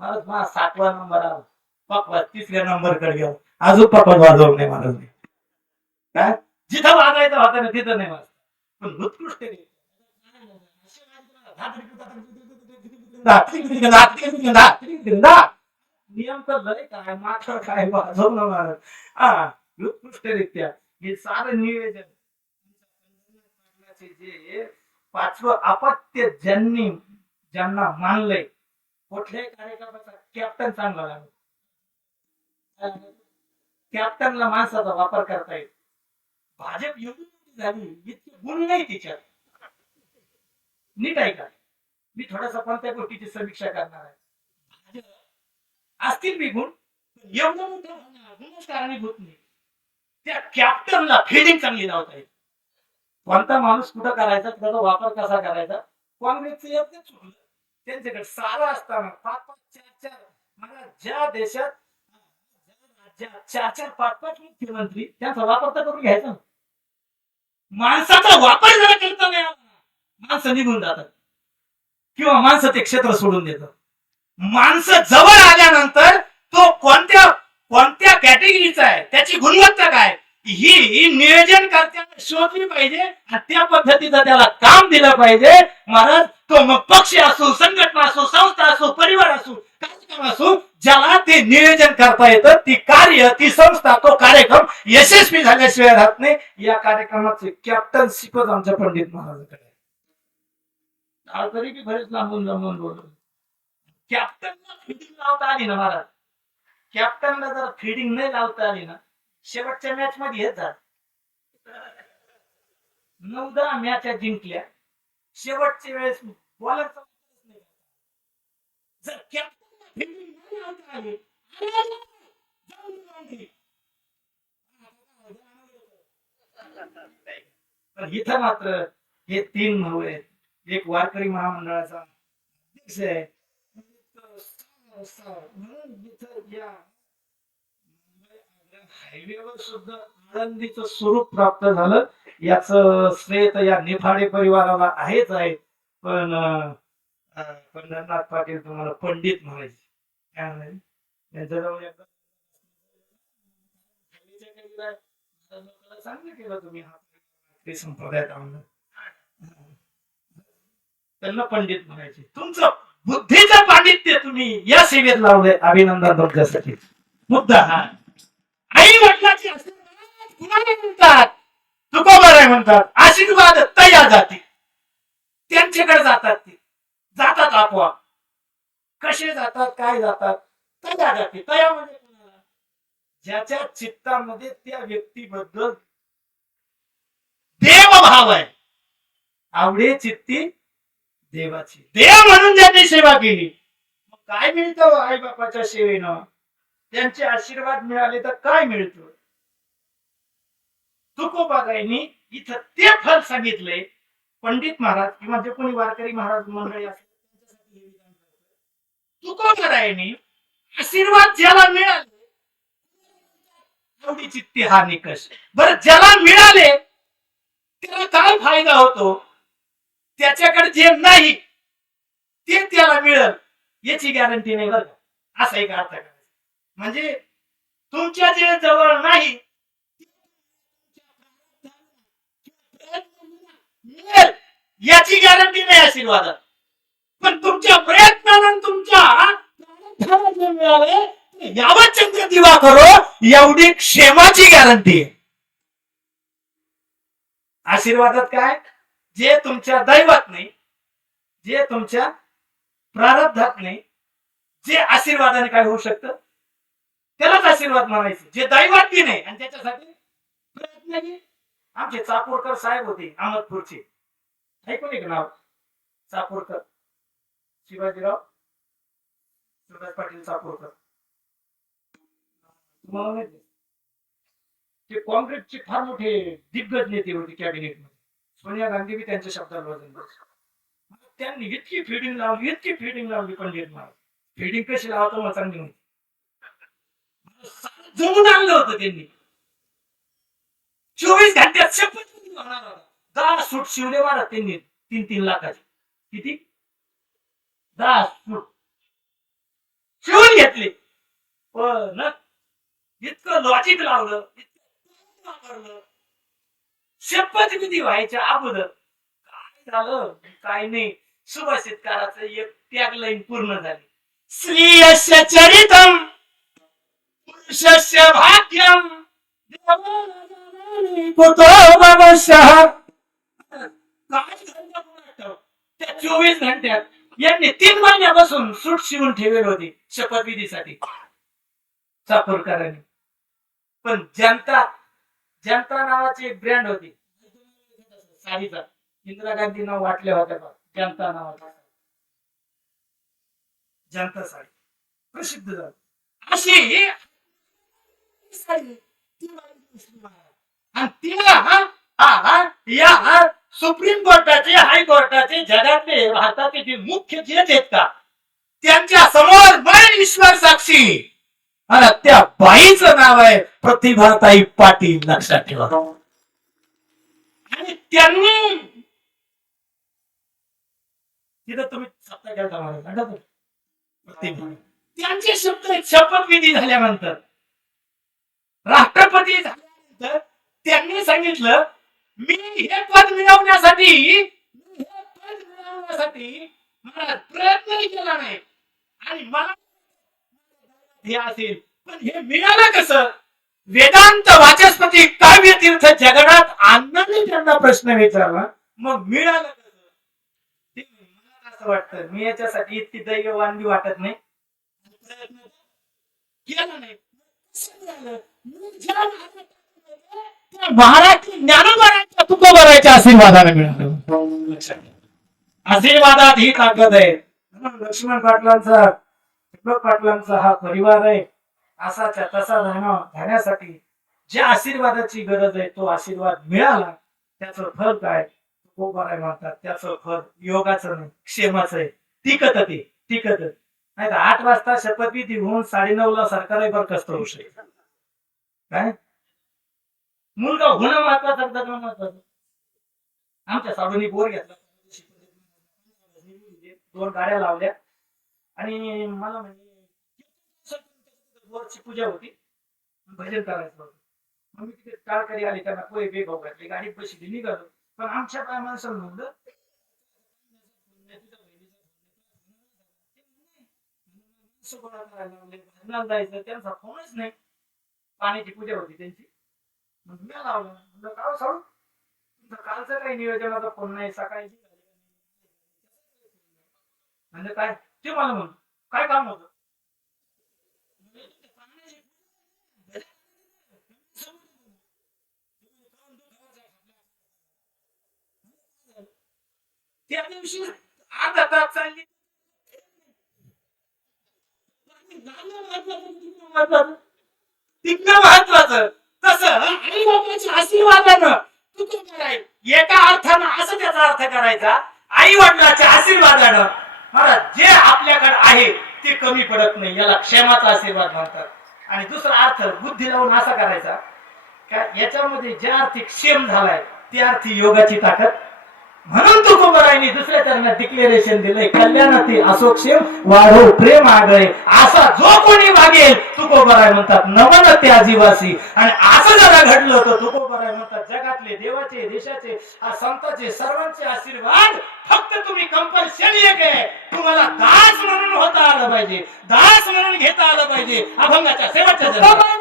मला 7वा नंबर आला पकवाज. 3ऱ्या नंबर कडे गेलो, अजून पकवाज वाजवलं नाही मला. काय जिथं वाजायचं होतं ना तिथं नाही वाजत. पण उत्कृष्ट नियम तर लय काय मात्र काय वाजवणं मला. हा उत्कृष्टरित्या हे सारं नियोजन जे 5वं अपत्य ज्यांनी ज्यांना मानलंय, कुठल्याही कार्यक्रमाचा कॅप्टन चांगला लागला. कॅप्टनला माणसाचा वापर करता येईल. भाजप एवढी मोठी झाली, इतके गुण नाही तिच्यात. नीट ऐका, मी थोडासा कोणत्या गोष्टीची समीक्षा करणार आहे. भाजप असतील बी गुण, एवढं मोठं गुणच कारणीभूत नाही. त्या कॅप्टनला फिल्डिंग चांगली लावता येईल. कोणता माणूस कुठं करायचा, त्याचा वापर कसा करायचा. काँग्रेसचं येत चुकलं. त्यांच्याकडे सारा असताना 5-5, 4-4, मला ज्या देशात 4-4, 5-5 मुख्यमंत्री, त्यांचा वापर तर करून घ्यायचा ना. माणसाचा वापर जर करता नाही आला, माणसं निघून जातात किंवा माणसं ते क्षेत्र सोडून देतात. माणसं जवळ आल्यानंतर तो कोणत्या कोणत्या कॅटेगरीचा आहे, त्याची गुणवत्ता काय, ही नियोजन करताना शोधली पाहिजे आणि त्या पद्धतीचं त्याला काम दिलं पाहिजे. महाराज तो मग पक्ष असो, संघटना असो, संस्था असो, परिवार असो, कार्यक्रम असो, ज्याला ते नियोजन करता येतं, ती कार्य, ती संस्था, तो कार्यक्रम यशस्वी झाल्याशिवाय राहत नाही. या कार्यक्रमाचे कॅप्टनशिपच आमच्या पंडित महाराजांकडे आहे. तरी बी बरेच लांबून लांबून बोलतो. कॅप्टनला फिडिंग लावता आली ना महाराज, कॅप्टनला जर फिडिंग नाही लावता आली ना, शेवटच्या मॅच मध्ये हेच झालं. 9-10 मॅच जिंकल्या, शेवटच्या वेळेस बॉलरचा नाही. जर कॅप्टनला फिल्डिंग नाही लावता आली, पण इथं मात्र हे 3 भाऊ आहेत. एक वारकरी महामंडळाचा अध्यक्ष आहे, म्हणून इथं या हायवेवर सुद्धा आनंदीचं स्वरूप प्राप्त झालं. याच श्रेय तर या निफाडे परिवाराला आहेच आहे. पण पंढरनाथ पाटील तुम्हाला पंडित म्हणायचे, त्यांच्याजवळ एकदा चांगलं केलं तुम्ही हा संप्रदायात आणलं. त्यांना पंडित म्हणायचे. तुमचं बुद्धीचं पांडित्य तुम्ही या सेवेत लावलंय, अभिनंदन तुमच्यासाठी. मुद्दा हा आई वडिलांची आशीर्वाद कुणाला म्हणतात, तुकोबाराय म्हणतात. आशीर्वाद तया जाती, त्यांच्याकडे जातात. ते जातात आपोआप. कसे जातात, काय जातात, तया जाती. तया म्हणजे कोणाला, ज्याच्या चित्तामध्ये त्या व्यक्तीबद्दल देवभाव आहे, आवडे चित्ती देवाची, देव म्हणून ज्यांनी सेवा केली, मग काय मिळतं आई बापाच्या सेवेनं. त्यांचे आशीर्वाद मिळाले तर काय मिळतं. तुकोबारायांनी इथं ते फल सांगितले. पंडित महाराज किंवा जे कोणी वारकरी महाराज मंडळी असेल त्यांच्यासाठी हे विधान करतो. तुकोबारायांनी आशीर्वाद ज्याला मिळाले, आवडी चित्ती हा निकष. बरं ज्याला मिळाले त्याला काय फायदा होतो, त्याच्याकडे जे नाही ते त्याला मिळेल याची गॅरंटी नाही. बरं असा एक अर्थ करायचा. म्हणजे तुमच्या जे जवळ नाही याची गॅरंटी नाही आशीर्वादात. पण तुमच्या प्रयत्नानं तुमच्या जे मिळाले यावत चंद्र दिवा करो एवढी क्षेमाची गॅरंटी आहे. आशीर्वादात काय, जे तुमच्या दैवात नाही, जे तुमच्या प्रारब्धात नाही, जे आशीर्वादाने काय होऊ शकतं त्यालाच आशीर्वाद म्हणायचे. जे दैवात बी नाही आणि त्याच्यासाठी प्रयत्न बी. आमचे चापोरकर साहेब होते अहमदपूरचे, ऐकून एक नाव, चापोरकर शिवाजीराव सुभाष पाटील चापोरकर. तुम्हाला माहिती ते काँग्रेसचे फार मोठे दिग्गज नेते होते कॅबिनेट मध्ये. सोनिया गांधी बी त्यांच्या शब्दाला वजन बसलं. त्यांनी इतकी फिडिंग लावली पंडित महाराज. फिडिंग कशी लावतो मला चांगली माहिती. जमून आणलं होतं त्यांनी. 24 घंट्यात शपथ होणार होता. 10 सूट शिवले वाढत त्यांनी 3-3 लाखाचे. किती? 10 सूट शिवून घेतले. पण इतकं लॉजिक लावलं, इतकं वापरलं. शपथविधी व्हायच्या अगोदर काय झालं काय नाही, सुभाषितकाराचं एक टॅगलाईन पूर्ण झाली. श्रीयस्य चरितम पुरुषस्य भाग्यम कुतो भवशः. काय झालं कोणाला? त्या 24 घंट्यात यांनी 3 महिन्यापासून सूट शिवून ठेवली होती शपथविधीसाठी चापोरकरांनी. पण जनता नावाची एक ब्रँड होती साडीचा, इंदिरा गांधी नाव वाटल्या होत्या बघ, जनता नावाचा जनता साडी प्रसिद्ध झाली. अशी आणि तिला या सुप्रीम कोर्टाचे, हायकोर्टाचे, जगातले भारताचे जे मुख्य जज आहेत का त्यांच्या समोर मैं ईश्वर साक्षी, आणि त्या बाईचं नाव आहे प्रतिभाताई पाटील. लक्षात ठेवा. आणि त्यांनी तिथं तुम्ही सत्ता घ्यायचा मला प्रतिभा. त्यांचे शब्द शपथविधी झाल्यानंतर, राष्ट्रपती झाल्यानंतर त्यांनी सांगितलं मी हे पद मिळवण्यासाठी मला प्रयत्नही केला नाही आणि मला हे असेल, पण हे मिळालं कसं? वेदांत वाचस्पती काव्य तीर्थ जगन्नाथ अण्णांनी त्यांना प्रश्न विचारला, मग मिळालं कसं? ते मला असं वाटतं मी याच्यासाठी इतकी दैववान बी वाटत नाही, प्रयत्न केला नाही. महाराज ज्ञानोबराच्या तुकोबराच्या आशीर्वादाने मिळालं. आशीर्वादात ही ताकद आहे. लक्ष्मण पाटलांचा, दीपक पाटलांचा हा परिवार आहे. असाच्या तसा राहण्यासाठी ज्या आशीर्वादाची गरज आहे तो आशीर्वाद मिळाला. त्याचं फल काय? तुकोबराय म्हणतात. त्याचं फल योगाचं नाही, क्षेमाचं आहे. टिकत नाही तर 8 वाजता शपथविधी होऊन 9:30ला सरकारही बरखास्त होऊ शकते. काय मुलगा होणं महत्वाचं, जगणं महत्वाचं. आमच्या साडूनी बोर घेतला, 2 गाड्या लावल्या आणि मला म्हणजे बोरची पूजा होती, भजन करायचं होतं. मग मी तिथे टाळकरी आली, त्यांना पोहे बेगाव घातले, गाडीत बसली, निघालो. पण आमच्या काय माणसाला म्हणलं जायचं, त्यांचा फोनच नाही. पाण्याची पूजा होती त्यांची. मग मी लावलं, म्हणलं का साडू तुमचं कालचं काही नियोजनाचा फोन नाही, सकाळी म्हणजे काय ते मला म्हणून काय काम होतं? त्या दिवशी अर्धा तास चालली. महत्वाचं तसं आई बाबाच्या आशीर्वादानं तू करायचं. एका अर्थानं असं त्याचा अर्थ करायचा, आई वडिलाच्या आशीर्वादानं महाराज जे आपल्याकडे आहे ते कमी पडत नाही, याला क्षेमाचा आशीर्वाद म्हणतात. आणि दुसरा अर्थ बुद्धी लावून असा करायचा का याच्यामध्ये ज्या अर्थी क्षेम झालाय त्या अर्थी योगाची ताकद. म्हणून तुकोबरायांनी दुसऱ्या चरणात डिक्लेरेशन दिलंय, कल्याणाती असो क्षेम वाढो प्रेम आगळे, असा जो कोणी मागेल तुकोबराय म्हणतात नमन त्या जीवासी. आणि असं जरा घडलं तर तुकोबराय म्हणतात जगात आपले देवाचे देशाचे संतांचे सर्वांचे आशीर्वाद फक्त तुम्ही कंपल्सरी एक आहे तुम्हाला दास म्हणून होता आलं पाहिजे दास म्हणून घेता आलं पाहिजे अभंगाच्या शेवटच्या जन्मात.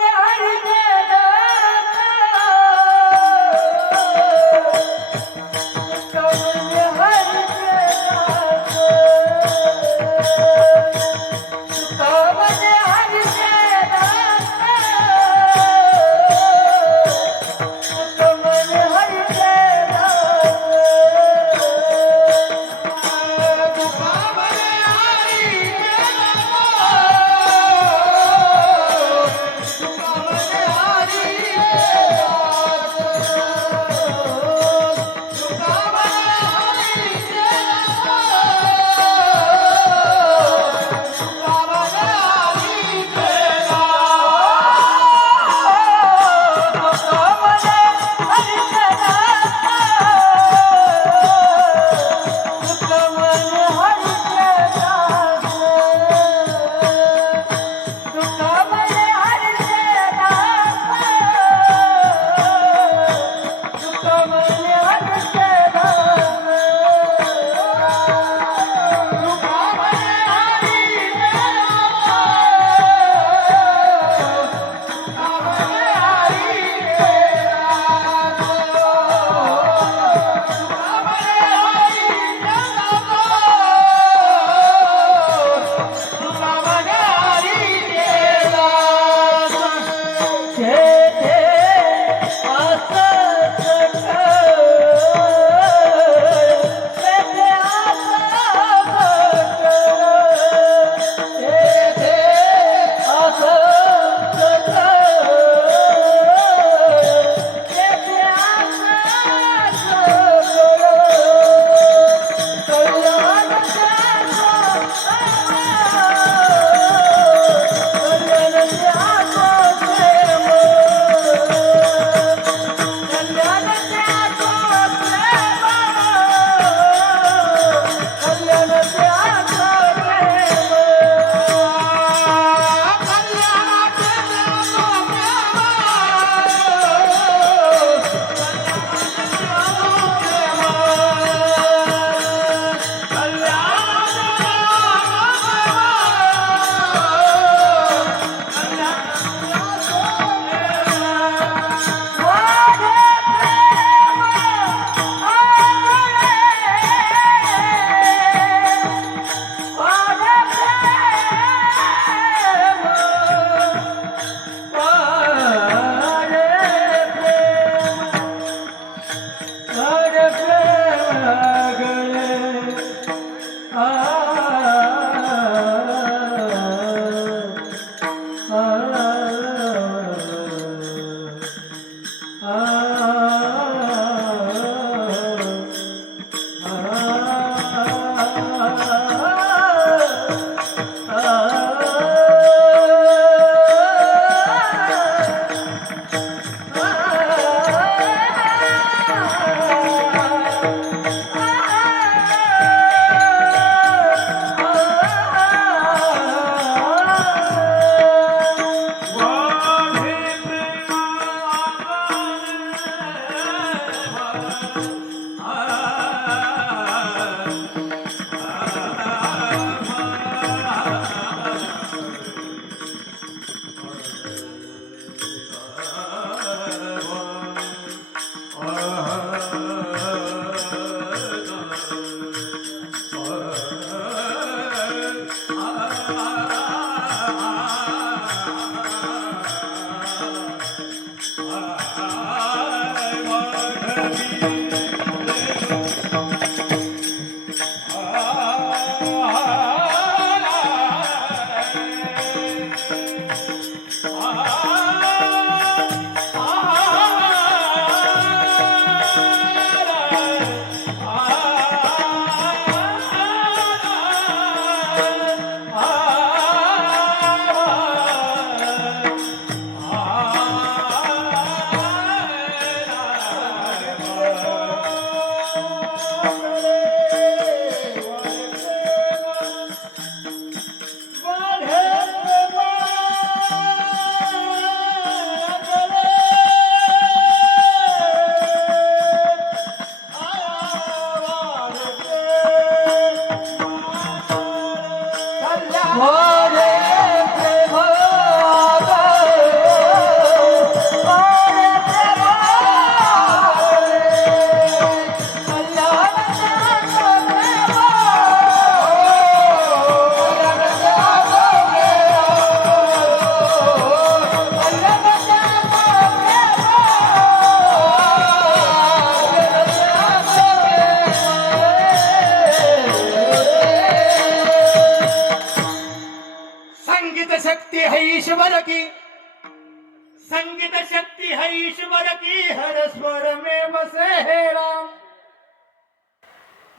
संगीत शक्ती है ईश्वर की, हर स्वर में बसे है राम.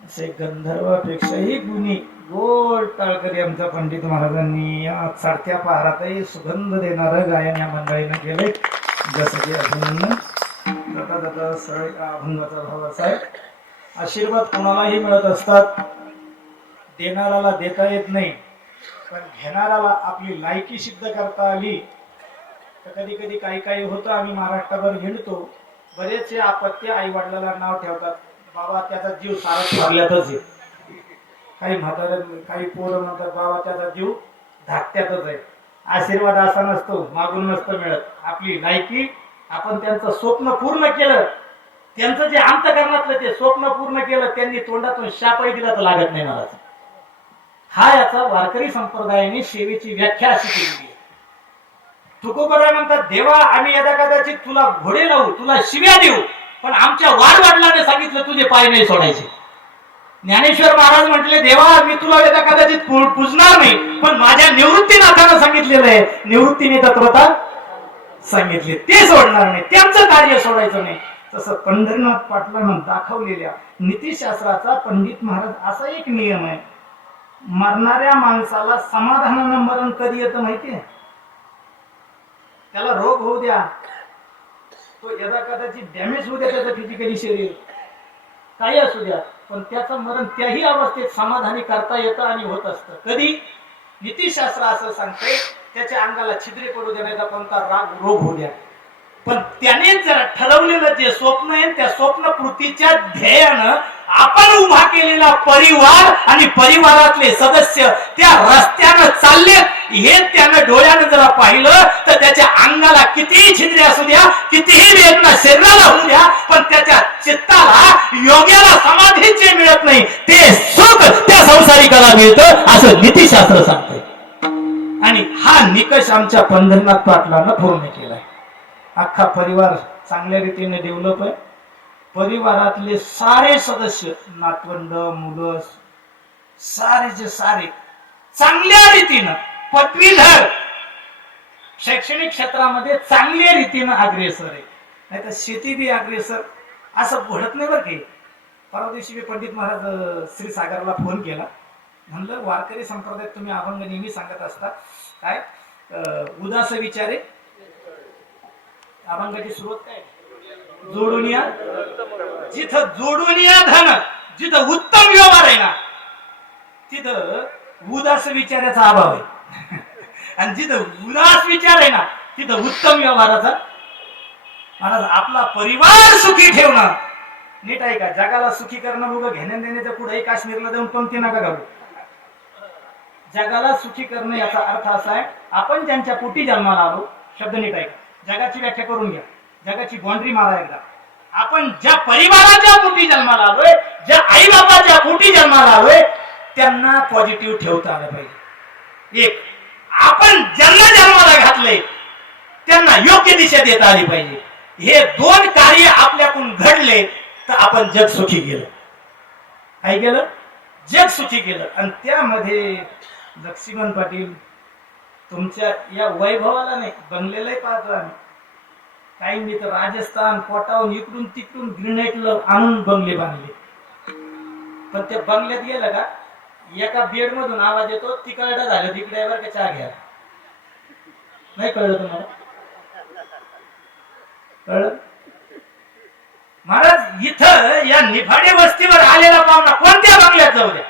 असे गंधर्वापेक्षाही गुणी गोड टाळकरी आमच्या पंडित महाराजांनी या चढत्या पहारातही सुगंध देणारं गायन या मंडळीनं केले. जसं की अभिनंदन. जाता जाता सरळ अभंगाचा भाव असा आहे, आशीर्वाद कोणालाही मिळत असतात, देणाऱ्याला देता येत नाही, पण घेणाऱ्याला आपली लायकी सिद्ध करता आली तर कधी कधी काही काही होतं. आम्ही महाराष्ट्राभर हिंडतो, बरेचसे अपत्य आई वडिलांना नाव ठेवतात, बाबा त्याचा जीव सारा ठरल्यातच आहे. काही म्हातारे काही पोरं म्हणतात बाबा त्याचा जीव धाकट्यातच आहे. आशीर्वाद असा नसतो, मागून नसतं मिळत. आपली लायकी, आपण त्यांचं स्वप्न पूर्ण केलं, त्यांचं जे अंतःकरणातलं ते स्वप्न पूर्ण केलं, त्यांनी तोंडातून शापही दिला तर लागत नाही मला. हा याचा वारकरी संप्रदायाने सेवेची व्याख्या अशी केलेली आहे. तुकोबराय म्हणतात, देवा आम्ही यदा कदाचित तुला घोडे लावू, तुला शिव्या देऊ, पण आमच्या वाडवडिलांनी सांगितलं तुझे पाय नाही सोडायचे. ज्ञानेश्वर महाराज म्हटले, देवा मी तुला यदा कदाचित पूजणार नाही, पण माझ्या निवृत्तीनाथानं सांगितलेलं आहे, निवृत्तीने तत्वता सांगितले, ते सोडणार नाही, त्यांचं कार्य सोडायचं नाही. तसं पंढरीनाथ पाटलांना दाखवलेल्या नीतिशास्त्राचा पंडित महाराज असा एक नियम आहे, मरणाऱ्या माणसाला समाधानानं मरण कधी येतं माहितीये? त्याला रोग होऊ द्या, तो यदा कदाचित डॅमेज होऊ द्या त्याचं फिजिकली शरीर, काही असू द्या, पण त्याचं मरण त्याही अवस्थेत समाधानी करता येतं आणि होत असतं. कधी? नीतिशास्त्र असं सांगते, त्याच्या अंगाला छिद्रे पडू देण्याचा कोणता रोग होऊ द्या, पण त्याने जर ठरवलेलं जे स्वप्न आहे त्या स्वप्नपूर्तीच्या ध्येयानं आपण उभा केलेला परिवार आणि परिवारातले सदस्य त्या रस्त्यानं चालले, हे त्यानं डोळ्यानं जर पाहिलं तर त्याच्या अंगाला कितीही छिद्रे असू द्या, कितीही वेदना शरीराला होऊ द्या, पण त्याच्या चित्ताला, योग्याला समाधी जे मिळत नाही ते सुख त्या संसारिकाला मिळतं, असं नीतिशास्त्र सांगते. आणि हा निकष आमच्या पंढरीनाथ पाटलांना पूर्ण केलाय. अख्खा परिवार चांगल्या रीतीने डेव्हलप आहे. परिवारातले सारे सदस्य, नातवंड, मुलं, सारेचे सारे चांगल्या रीतीनं पदवीधर, शैक्षणिक क्षेत्रामध्ये चांगल्या रीतीनं अग्रेसर आहे. नाही तर शेती बी अग्रेसर असं घडत नाही बरं की. परवा दिवशी मी पंडित महाराज श्री सागरला फोन केला, म्हणलं वारकरी संप्रदायात तुम्ही अभंग नेहमी सांगत असता, काय उदास विचारे, अभंगाची सुरुवात काय? जोडून या, जिथं जोडून या धन, जिथं उत्तम व्यवहार आहे ना तिथं उदास विचाराचा अभाव आहे, आणि जिथं उदास विचार आहे ना तिथं उत्तम व्यवहाराचा. महाराज आपला परिवार सुखी ठेवणं नीट आहे का? जगाला सुखी करणं उगं घेण्या देण्याच्या पुढेही काश्मीरला जाऊन पंक्ती नका घालू. जगाला सुखी करणं याचा अर्थ असा आहे, आपण ज्यांच्या पोटी जन्माला आलो, शब्द नीट आहे का? जगाची व्याख्या करून घ्या, जगाची बाउंड्री मारा एकदा. आपण ज्या परिवाराच्या पोटी जन्माला आलोय, ज्या आई बाबाच्या पोटी जन्माला आलोय, त्यांना पॉझिटिव्ह ठेवता आलं पाहिजे. एक, आपण ज्यांना जन्माला घातले त्यांना योग्य दिशा देता आली पाहिजे. हे दोन कार्य आपल्याकडून घडले तर आपण जग सुखी केलं. काय केलं? जग सुखी केलं. आणि त्यामध्ये लक्ष्मण पाटील तुमच्या या वैभवाला नाही, बंगलेलाही पाहतो आम्ही. काही मी तर राजस्थान पोटावून इकडून तिकडून ग्रेनाइट आणून बंगले बांधले, पण त्या बंगल्यात गेलं का एका बेड मधून आवाज येतो, तिकडं झालं तिकडे वर का चहा घ्या. नाही कळलं तुम्हाला? कळलं? महाराज इथं या निफाडे वस्तीवर आलेला पाहुणा कोणत्या बंगल्यात जाऊ द्या,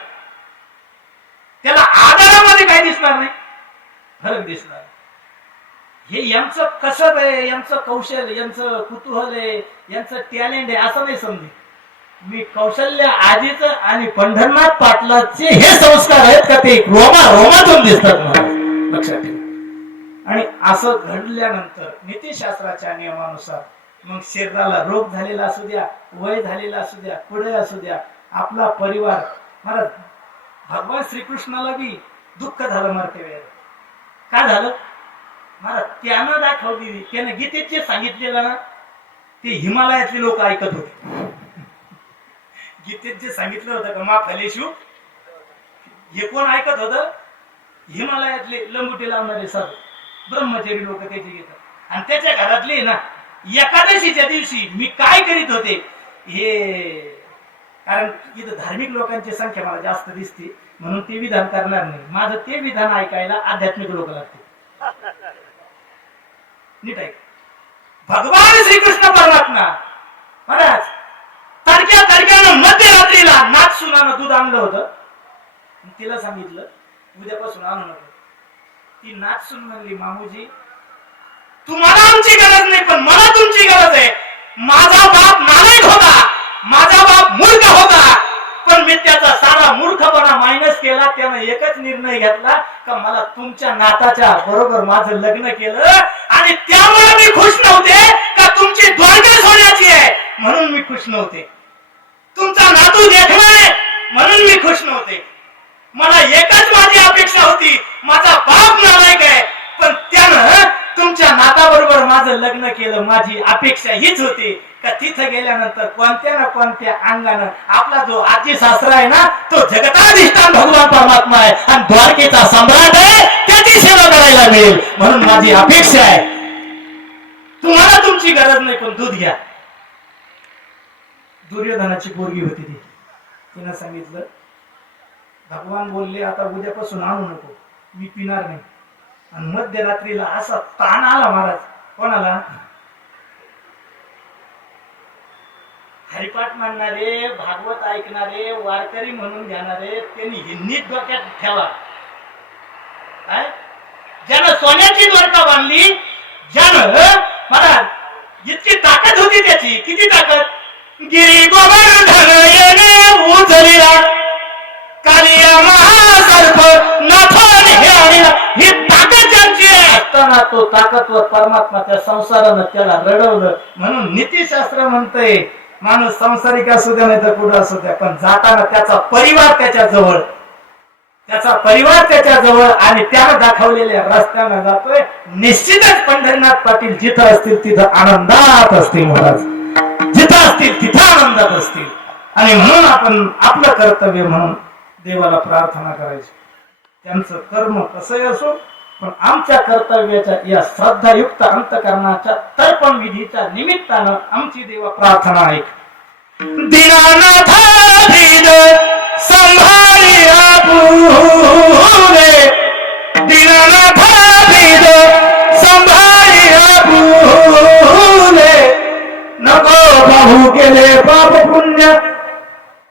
त्याला आधारामध्ये काही दिसणार नाही, फरक दिसणार. हे यांचं कसब आहे, यांचं कौशल्य, यांचं कुतूहल आहे, यांचं टॅलेंट आहे असं नाही समजे. मी कौशल्य आधीच आणि पंढरनाथ पाटलाचे हे संस्कार आहेत का ते रोमातून दिसतात मला, लक्षात ठेवा. आणि असं घडल्यानंतर नीतिशास्त्राच्या नियमानुसार मग शरीराला रोग झालेला असू द्या, वय झालेला असू द्या, पुढे असू द्या, आपला परिवार. महाराज भगवान श्रीकृष्णाला बी दुःख झालं मरते वेळेला. काय झालं? महाराज त्यानं दाखवली, त्यानं गीतेत जे सांगितलेलं ना ते हिमालयातले लोक ऐकत होते. गीतेत जे सांगितलं होतं का मा फलेशू, हे कोण ऐकत होतं? हिमालयातले लंगुटे लावणारे साधू ब्रह्मचारी लोक त्याचे घेतात. आणि त्याच्या घरातली ना एकादशीच्या दिवशी मी काय करीत होते हे, कारण इथं धार्मिक लोकांची संख्या मला जास्त दिसते म्हणून ते विधान करणार नाही. माझं ते विधान ऐकायला आध्यात्मिक लोक लागते. नीट ऐक. भगवान श्रीकृष्ण परमात्मा महाराज तडक्यानं मध्यरात्रीला नाथ सुनानं दूध आणलं होतं. तिला सांगितलं उद्यापासून आणू नको. ती नाथ सुन म्हणली मामूजी तुम्हाला आमची गरज नाही पण मला तुमची गरज आहे. माझा बाप नालायक होता, माझा बाप मूर्ख होता, पण मी त्याचा सारा मूर्खपणा मायनस केला. त्यानं एकच निर्णय घेतला का मला तुमच्या नाताच्या बरोबर माझं लग्न केलं आणि त्यामुळे मी खुश नव्हते का तुमची द्वारका सोन्याची आहे म्हणून मी खुश नव्हते. तुमचा नातू देखलाय म्हणून मी खुश नव्हते. मला एकच माझी अपेक्षा होती, माझा बाप नालायक आहे पण त्यानं तुमच्या नाताबरोबर माझं लग्न केलं. माझी अपेक्षा हीच होती का तिथं गेल्यानंतर कोणत्या ना कोणत्या अंगानं आपला जो आजी सासरा आहे ना तो जगताधिष्ठान भगवान परमात्मा आहे आणि द्वारकेचा सम्राट आहे, त्याची सेवा करायला मिळेल म्हणून माझी अपेक्षा आहे. तुम्हाला तुमची गरज नाही पण दूध घ्या. दुर्योधनाची पोरगी होती ती. तिनं सांगितलं भगवान बोलले आता उद्यापासून आणू नको, मी पिणार नाही. आणि मध्यरात्रीला असा ताण आला महाराज. कोणाला? हरिपाठ म्हणणारे, भागवत ऐकणारे, वारकरी म्हणून घेणारे त्यांनी हे नीट डोक्यात ठेवा. काय ज्यानं सोन्याची द्वारका बांधली, ज्यानं महाराज इतकी ताकद होती त्याची. किती ताकद? गिरी गोवर्धन येणे उचलिला कालिया महासर्प नाथाने हे आणिला. ही ताकद ज्यांची आहे असताना तो ताकदवर परमात्मा त्या संसारानं त्याला रडवलं. म्हणून नीतिशास्त्र म्हणतंय माणूस संसारिक असू द्या नाही तर कुठं असू द्या पण जाताना त्याचा परिवार त्याच्या जवळ, त्याचा परिवार त्याच्या जवळ आणि त्यानं दाखवलेल्या रस्त्यानं जातोय. निश्चितच पंढरीनाथ पाटील जिथं असतील तिथं आनंदात असतील महाराज, जिथं असतील तिथं आनंदात असतील. आणि म्हणून आपण आपलं कर्तव्य म्हणून देवाला प्रार्थना करायची. त्यांचं कर्म कसंही असो पण आमच्या कर्तव्याच्या या श्रद्धायुक्त अंतकरणाच्या तर्पण विधीच्या निमित्तानं आमची देवा प्रार्थना आहे. दीनानाथ दीन संभाळी आपुले, दीनानाथ दीन संभाळी आपुले, नको बाहू गेले पाप पुण्य.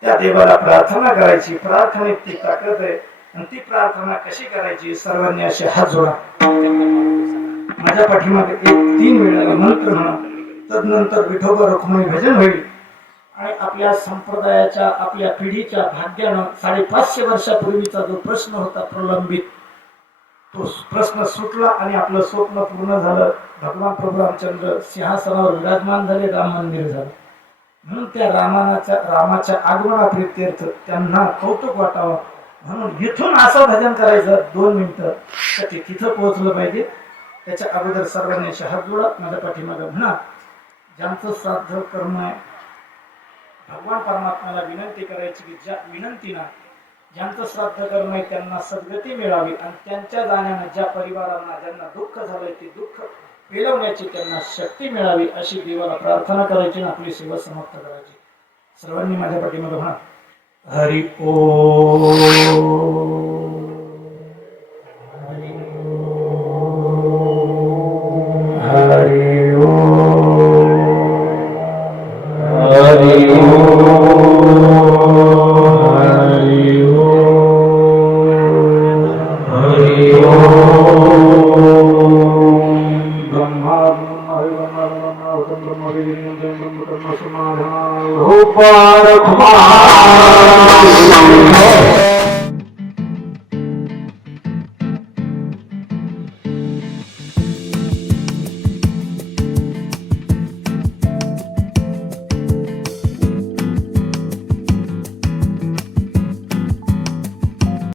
त्या देवाला प्रार्थना करायची. प्रार्थनेत ती ताकद आहे. आणि ती प्रार्थना कशी करायची? सर्वांनी असे हात जोडा. माझ्या पाठीमागे 3 वेळेला मंत्र म्हणा. तदनंतर विठोबा रुक्मिणी भजन होईल आणि आपल्या संप्रदायाच्या आपल्या पिढीच्या भाग्यानं 550 वर्षापूर्वीचा जो प्रश्न होता प्रलंबित तो प्रश्न सुटला आणि आपलं स्वप्न पूर्ण झालं. भगवान प्रभू रामचंद्र सिंहासनावर विराजमान झाले, राम मंदिर झालं. म्हणून त्या रामाच्या आगमनाप्रित्यर्थ त्यांना कौतुक वाटावं म्हणून इथून असं भजन करायचं 2 मिनिटं तर ते तिथं पोहोचलं पाहिजे. त्याच्या अगोदर सर्वांनी हात जोडा. माझ्या पाठीमागं म्हणा ज्यांचं श्राद्ध कर्म आहे भगवान परमात्म्याला विनंती करायची की ज्या विनंतीनं ज्यांचं श्राद्ध कर्म आहे त्यांना सद्गती मिळावी आणि त्यांच्या जाण्यानं ज्या परिवारांना ज्यांना दुःख झालंय ते दुःख पेलवण्याची त्यांना शक्ती मिळावी अशी देवाला प्रार्थना करायची आणि आपली सेवा समाप्त करायची. सर्वांनी माझ्या पाठीमागे म्हणा हरि ओम हरि ओम हरि ओम